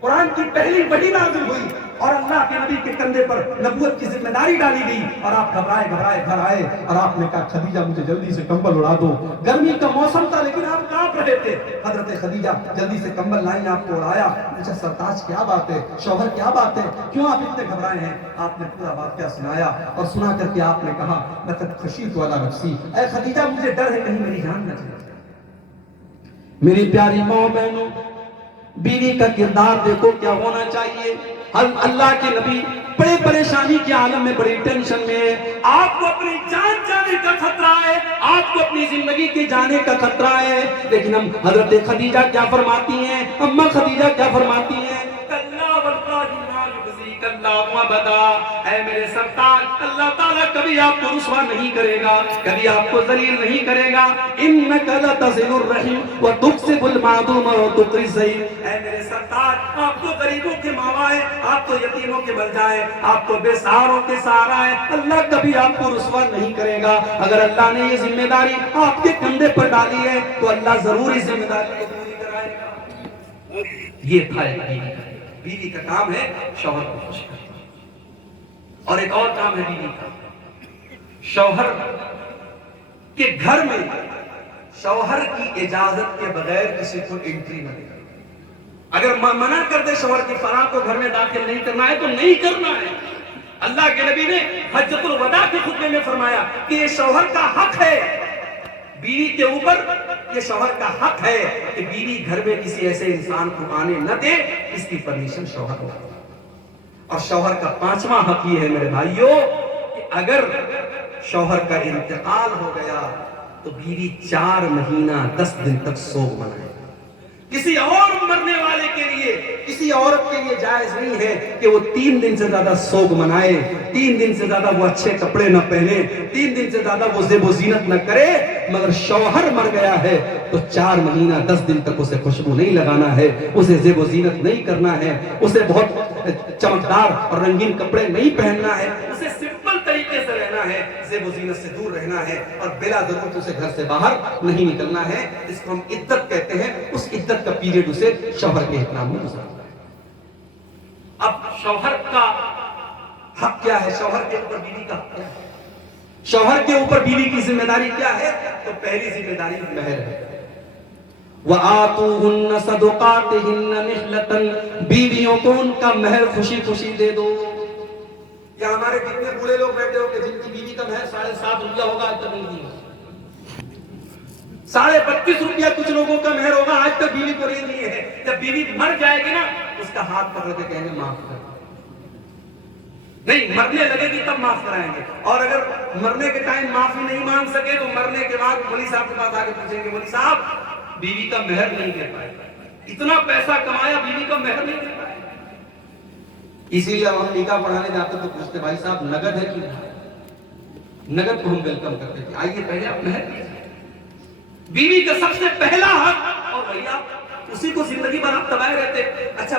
قرآن کی پہلی وحی نازل ہوئی اور اللہ کے نبی کے کندھے پر نبوت کی ذمہ داری ڈالی گئی، اور آپ گھبرائے گھر آئے اور آپ نے کہا خدیجہ مجھے جلدی سے کمبل اڑا دو۔ گرمی کا موسم تھا لیکن آپ کانپ رہے تھے۔ حضرت خدیجہ جلدی سے کمبل لائیں، آپ کو اڑایا۔ اچھا سرتاج کیا بات ہے، شوہر کیا بات ہے، کیوں آپ اتنے گھبرائے ہیں؟ آپ نے پورا واقعہ سنایا اور سنا کر کے آپ نے کہا لقد خشیت علی نفسی، اے خدیجہ مجھے ڈر ہے کہیں میری جان نہ چلی جائے۔ میری پیاری ماں بہنوں، بیوی کا کردار دیکھو کیا ہونا چاہیے۔ اللہ کے نبی بڑے پریشانی کے عالم میں، بڑی ٹینشن میں ہے، آپ کو اپنی جان جانے کا خطرہ ہے، آپ کو اپنی زندگی کے جانے کا خطرہ ہے، لیکن ہم حضرت خدیجہ کیا فرماتی ہیں، اماں خدیجہ کیا فرماتی ہیں؟ کلا واللہ ما یخزیک اللہ ابدا، اے میرے سرتاج اللہ تعالیٰ کبھی آپ کو رسوا نہیں کرے گا، کبھی آپ کو ذلیل نہیں کرے گا۔ انک لتصل الرحم وتکسب المعدوم وتقری الضعیف، اے میرے سرتاج آپ تو غریبوں کے ماوا ہے، آپ تو یتیموں کے بل جائے، آپ تو بے سہاروں کے سہارا ہے، اللہ کبھی آپ کو رسوا نہیں کرے گا۔ اگر اللہ نے یہ ذمہ داری آپ کے کندھے پر ڈالی ہے تو اللہ ضرور اس ذمہ داری کو پوری کرائے گا۔ یہ تھا ایک بیوی کا، بیوی کا کام ہے شوہر کو خوش کرنا، اور ایک اور کام ہے بیوی کا، شوہر کے گھر میں شوہر کی اجازت کے بغیر کسی کو انٹری نہ دے۔ اگر منع کر دے شوہر کی فلاں کو گھر میں داخل نہیں کرنا ہے تو نہیں کرنا ہے۔ اللہ کے نبی نے حجۃ الوداع کے خطبے میں فرمایا کہ یہ شوہر کا حق ہے، بیوی کے اوپر یہ شوہر کا حق ہے کہ بیوی گھر میں کسی ایسے انسان کو آنے نہ دے، اس کی پرمیشن شوہر کو۔ اور شوہر کا 5واں حق یہ ہے میرے بھائیوں کہ اگر شوہر کا انتقال ہو گیا تو بیوی 4 مہینہ 10 دن تک سوگ منائے۔ کسی اور مرنے والے کے لیے، کسی عورت کے لیے جائز نہیں ہے کہ وہ 3 دن سے زیادہ سوگ منائے، 3 دن سے زیادہ وہ اچھے کپڑے نہ پہنے، 3 دن سے زیادہ وہ زیب و زینت نہ کرے۔ مگر شوہر مر گیا ہے تو 4 مہینہ 10 دن تک اسے خوشبو نہیں لگانا ہے، اسے زیب و زینت نہیں کرنا ہے، اسے بہت چمکدار اور رنگین کپڑے نہیں پہننا ہے، اسے سمپل طریقے سے رہنا ہے، زیب و زینت سے دور رہنا ہے، اور بلا ضرورت اسے گھر سے باہر نہیں نکلنا ہے۔ اس کو ہم عدت کہتے ہیں، اس عدت کا پیریڈ اسے شوہر کے احترام میں گزارنا ہے۔ اب شوہر کا حق کیا ہے، شوہر کے اوپر بیوی کا حق کیا ہے، شوہر کے اوپر بیوی کی ذمہ داری کیا ہے؟ تو پہلی ذمہ داری مہر ہے۔ وَآتُوهُنَّ صَدُقَاتِهِنَّ نِحْلَةً، بیویوں کو ان کا مہر خوشی خوشی دے دو۔ یا ہمارے کتنے بوڑھے لوگ بیٹھے ہو کہ جن کی بیوی کا مہر 7.5 روپیہ ہوگا، آج تک نہیں دیا، 32.5 روپیہ کچھ لوگوں کا مہر ہوگا، آج تک بیوی کو نہیں دیے ہیں۔ جب بیوی مر جائے گی نا اس کا ہاتھ پکڑ کے کہیں گے معاف کر، نہیں مرنے لگے گی تب معاف کرائیں گے، اور اگر مرنے کے ٹائم معافی نہیں مانگ سکے تو مرنے کے بعد مولی صاحب کے پاس آگے پوچھیں گے مولی صاحب بیوی کا مہر نہیں دے پائے، اتنا پیسہ کمایا بیوی کا مہر نہیں دے پائے۔ اسی لیے ہم نکاح پڑھانے جاتے تو پوچھتے بھائی صاحب نگد ہے کہ نگد کو ہم ویلکم کرتے تھے، آئیے پہلے آپ مہر دیجیے۔ بیوی کا سب سے پہلا حق، اور بھیا اسی کو زندگی بھر آپ دبائے رہتے۔ اچھا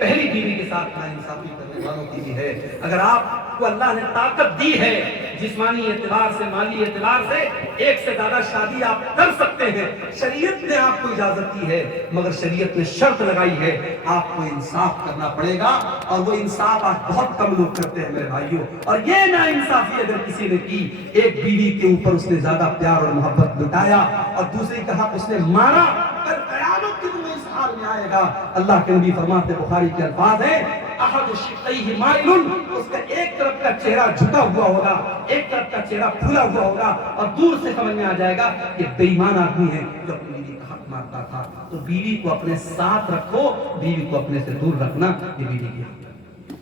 پہلی بیوی کے ساتھ ناانصافی کرنے والوں کی بھی ہے. اگر آپ کو اللہ نے طاقت دی ہے جسمانی اعتبار سے، مالی اعتبار سے، ایک سے زیادہ شادی آپ کر سکتے ہیں. شریعت نے آپ کو اجازت دی ہے، مگر شریعت نے شرط لگائی ہے آپ کو انصاف کرنا پڑے گا، اور وہ انصاف آج بہت کم لوگ کرتے ہیں میرے بھائیوں. اور یہ ناانصافی اگر کسی نے کی، ایک بیوی کے اوپر اس نے زیادہ پیار اور محبت لٹایا اور دوسری کا حق اس نے مارا، کل قیامت کے دن اس حال میں آئے گا. اللہ کے نبی فرماتے، بخاری کے الفاظ ہیں، احد شقیہ مائل، اس کا ایک طرف کا چہرہ جھکا ہوا ہوگا، ایک طرف کا چہرہ پھولا ہوا ہوگا، اور دور سے سمجھ میں آ جائے گا کہ بے ایمان آدمی ہے جو اپنی بیوی کا حق مارتا تھا. تو بیوی کو اپنے ساتھ رکھو، بیوی کو اپنے سے دور رکھنا یہ بیوی کی حق ہے.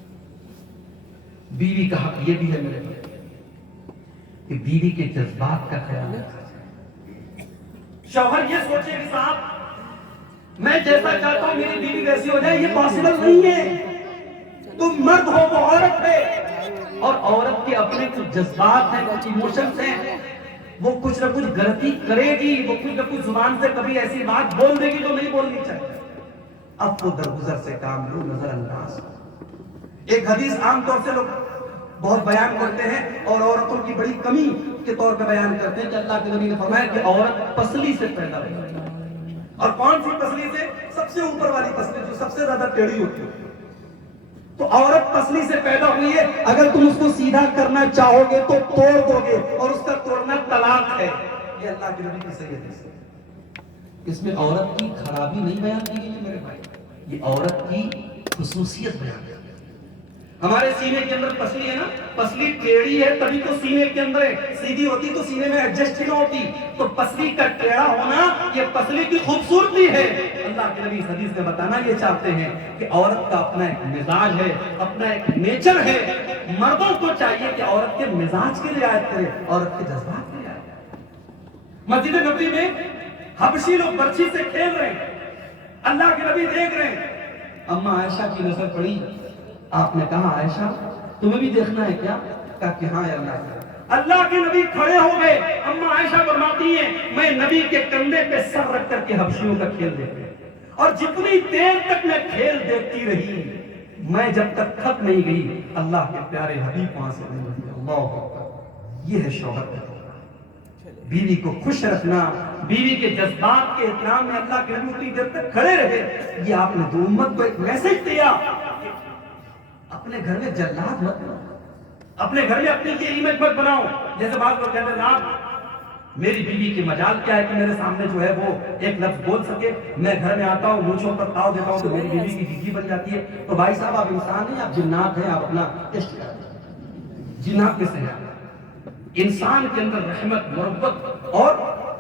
بیوی کا حق یہ بھی ہے میرے بھائی کہ بیوی کے جذبات کا خیال رکھا جائے. شوہر یہ سوچے کہ صاحب میں جیسا چاہتا ہوں میری بیوی ویسی ہو جائے، یہ پاسبل نہیں ہے. تم مرد ہو، وہ عورت ہے، اور عورت کے اپنے کچھ جذبات ہیں، کچھ ایموشنز ہیں. وہ کچھ نہ کچھ غلطی کرے گی، وہ کچھ نہ کچھ زبان سے کبھی ایسی بات بول دے گی جو نہیں بولنی چاہیے. اب وہ درگزر سے کام لو، نظر انداز. ایک حدیث عام طور سے لوگ بہت بیان کرتے ہیں اور عورتوں کی بڑی کمی کے طور پہ بیان کرتے ہیں کہ اللہ کے نبی نے فرمایا کہ عورت پسلی سے پیدا ہوئی. اور کون سی پسلی سے؟ سب سے اوپر والی پسلی جو سب سے زیادہ ٹیڑھی ہوتی ہے. تو عورت پسلی سے پیدا ہوئی ہے، اگر تم اس کو سیدھا کرنا چاہو گے تو توڑ دو گے، اور اس کا توڑنا طلاق ہے. یہ اللہ کے نبی کی صحیح حدیث ہے. اس میں عورت کی خرابی نہیں بیان کی گئی ہے میرے بھائی، یہ عورت کی خصوصیت بیان کی. ہمارے سینے کے اندر پسلی ہے نا، پسلی ٹیڑھی ہے تبھی تو سینے کے اندر ہے، سیدھی ہوتی تو سینے میں ایڈجسٹ ہی نہ ہوتی. تو پسلی کا ٹیڑھا ہونا یہ پسلی کی خوبصورتی ہے. اللہ کے نبی اس حدیث میں بتانا یہ چاہتے ہیں کہ عورت کا اپنا ایک مزاج ہے، اپنا ایک نیچر ہے. مردوں کو چاہیے کہ عورت کے مزاج کی رعایت کرے، عورت کے جذبات کی رعایت کرے. مسجد نبوی میں حبشی لوگ برچھی سے کھیل رہے ہیں، اللہ کے نبی دیکھ رہے ہیں. اما عائشہ کی نظر پڑی، آپ نے کہا عائشہ تمہیں بھی دیکھنا ہے کیا؟ کہا کہ ہاں یا اللہ. اللہ کے نبی کھڑے ہو گئے. اما عائشہ فرماتی ہیں میں نبی کے کندھے پہ سر رکھ کر کے حبشیوں کا کھیل دیکھ رہی، اور جتنی دیر تک میں کھیل دیکھتی رہی، میں جب تک تھک نہیں گئی اللہ کے پیارے حبیب وہاں سے نہیں بنتے. اللہ اکبر. یہ ہے شوہر کا بیوی کو خوش رکھنا، بیوی کے جذبات کے احترام میں اللہ کے نبی اتنی دیر تک کھڑے رہے. یہ آپ نے دو امت کو ایک میسج دیا. اپنے گھر میں جلاد مت بناؤ، اپنے گھر میں اپنی یہ امیج مت بناؤ. جیسے بعض لوگ کہتے ہیں جناب میری بیوی کی مجال کیا ہے کہ میرے سامنے جو ہے وہ ایک لفظ بول سکے، میں گھر میں آتا ہوں مونچھوں پر تاؤ دیتا ہوں تو میری بیوی کی جگی بن جاتی ہے. تو بھائی صاحب آپ انسان ہیں، آپ جنات ہیں، آپ اپنا ٹیسٹ کریں. جنات میں سے ہیں. انسان کے اندر رحمت، محبت اور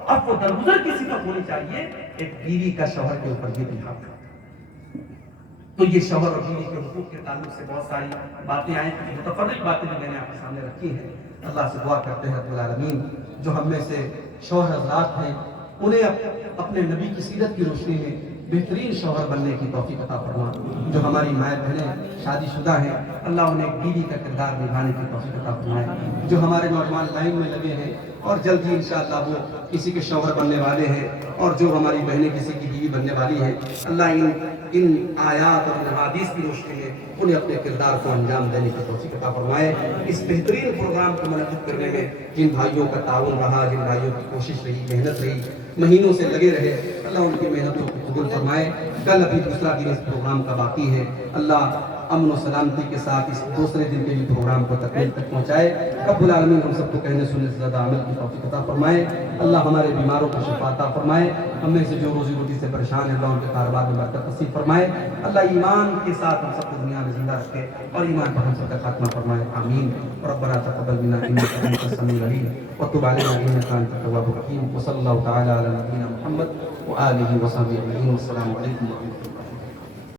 عفو و درگزر کی صفت ہونی چاہیے. ایک بیوی کا شوہر کے اوپر یہ بھی حق ہے. تو یہ شوہر اور بیوی کے حقوق کے تعلق سے بہت ساری باتیں آئیں، متفرق باتیں بھی میں نے آپ کے سامنے رکھی ہیں. اللہ سے دعا کرتے ہیں رب العالمین جو ہم میں سے شوہر حضرات ہیں انہیں اپنے نبی کی سیرت کی روشنی میں بہترین شوہر بننے کی توفیق عطا فرما. جو ہماری مائیں بہنیں شادی شدہ ہیں اللہ انہیں ایک بیوی کا کردار نبھانے کی توفیق عطا فرمائے. جو ہمارے نوجوان لائن میں لگے ہیں اور جلد ہی انشاءاللہ وہ کسی کے شوہر بننے والے ہیں، اور جو ہماری بہنیں کسی کی بیوی بننے والی ہیں، اللہ ان آیات اور احادیث کی روشنی میں انہیں اپنے کردار کو انجام دینے کی توفیق عطا فرمائے. اس بہترین پروگرام کو منعقد کرنے میں جن بھائیوں کا تعاون رہا، جن بھائیوں کی کوشش رہی، محنت رہی، مہینوں سے لگے رہے، اللہ ان کی محنتوں کو قبول فرمائے. کل ابھی دوسرا دن اس پروگرام کا باقی ہے. اللہ امن و سلامتی کے ساتھ اس دوسرے دن کے بھی پروگرام کو تکمیل تک پہنچائے. رب العالمین ہم سب کو کہنے سننے سے زیادہ عمل کی توفیق عطا فرمائے. اللہ ہمارے بیماروں کو شفا عطا فرمائے. ہم میں سے جو روزی روٹی سے پریشان ہیں اللہ ان کے کاروبار میں برکت نصیب فرمائے. اللہ ایمان کے ساتھ ہم سب کو دنیا میں زندہ رکھے اور ایمان پر ہم سب کا خاتمہ فرمائے. آمین. ربنا تقبل منا انك انت السميع العليم وتب علينا انك انت التواب الرحيم. وصلى الله تعالى على نبينا محمد وآله وصحبه اجمعين. والسلام عليكم ورحمة الله.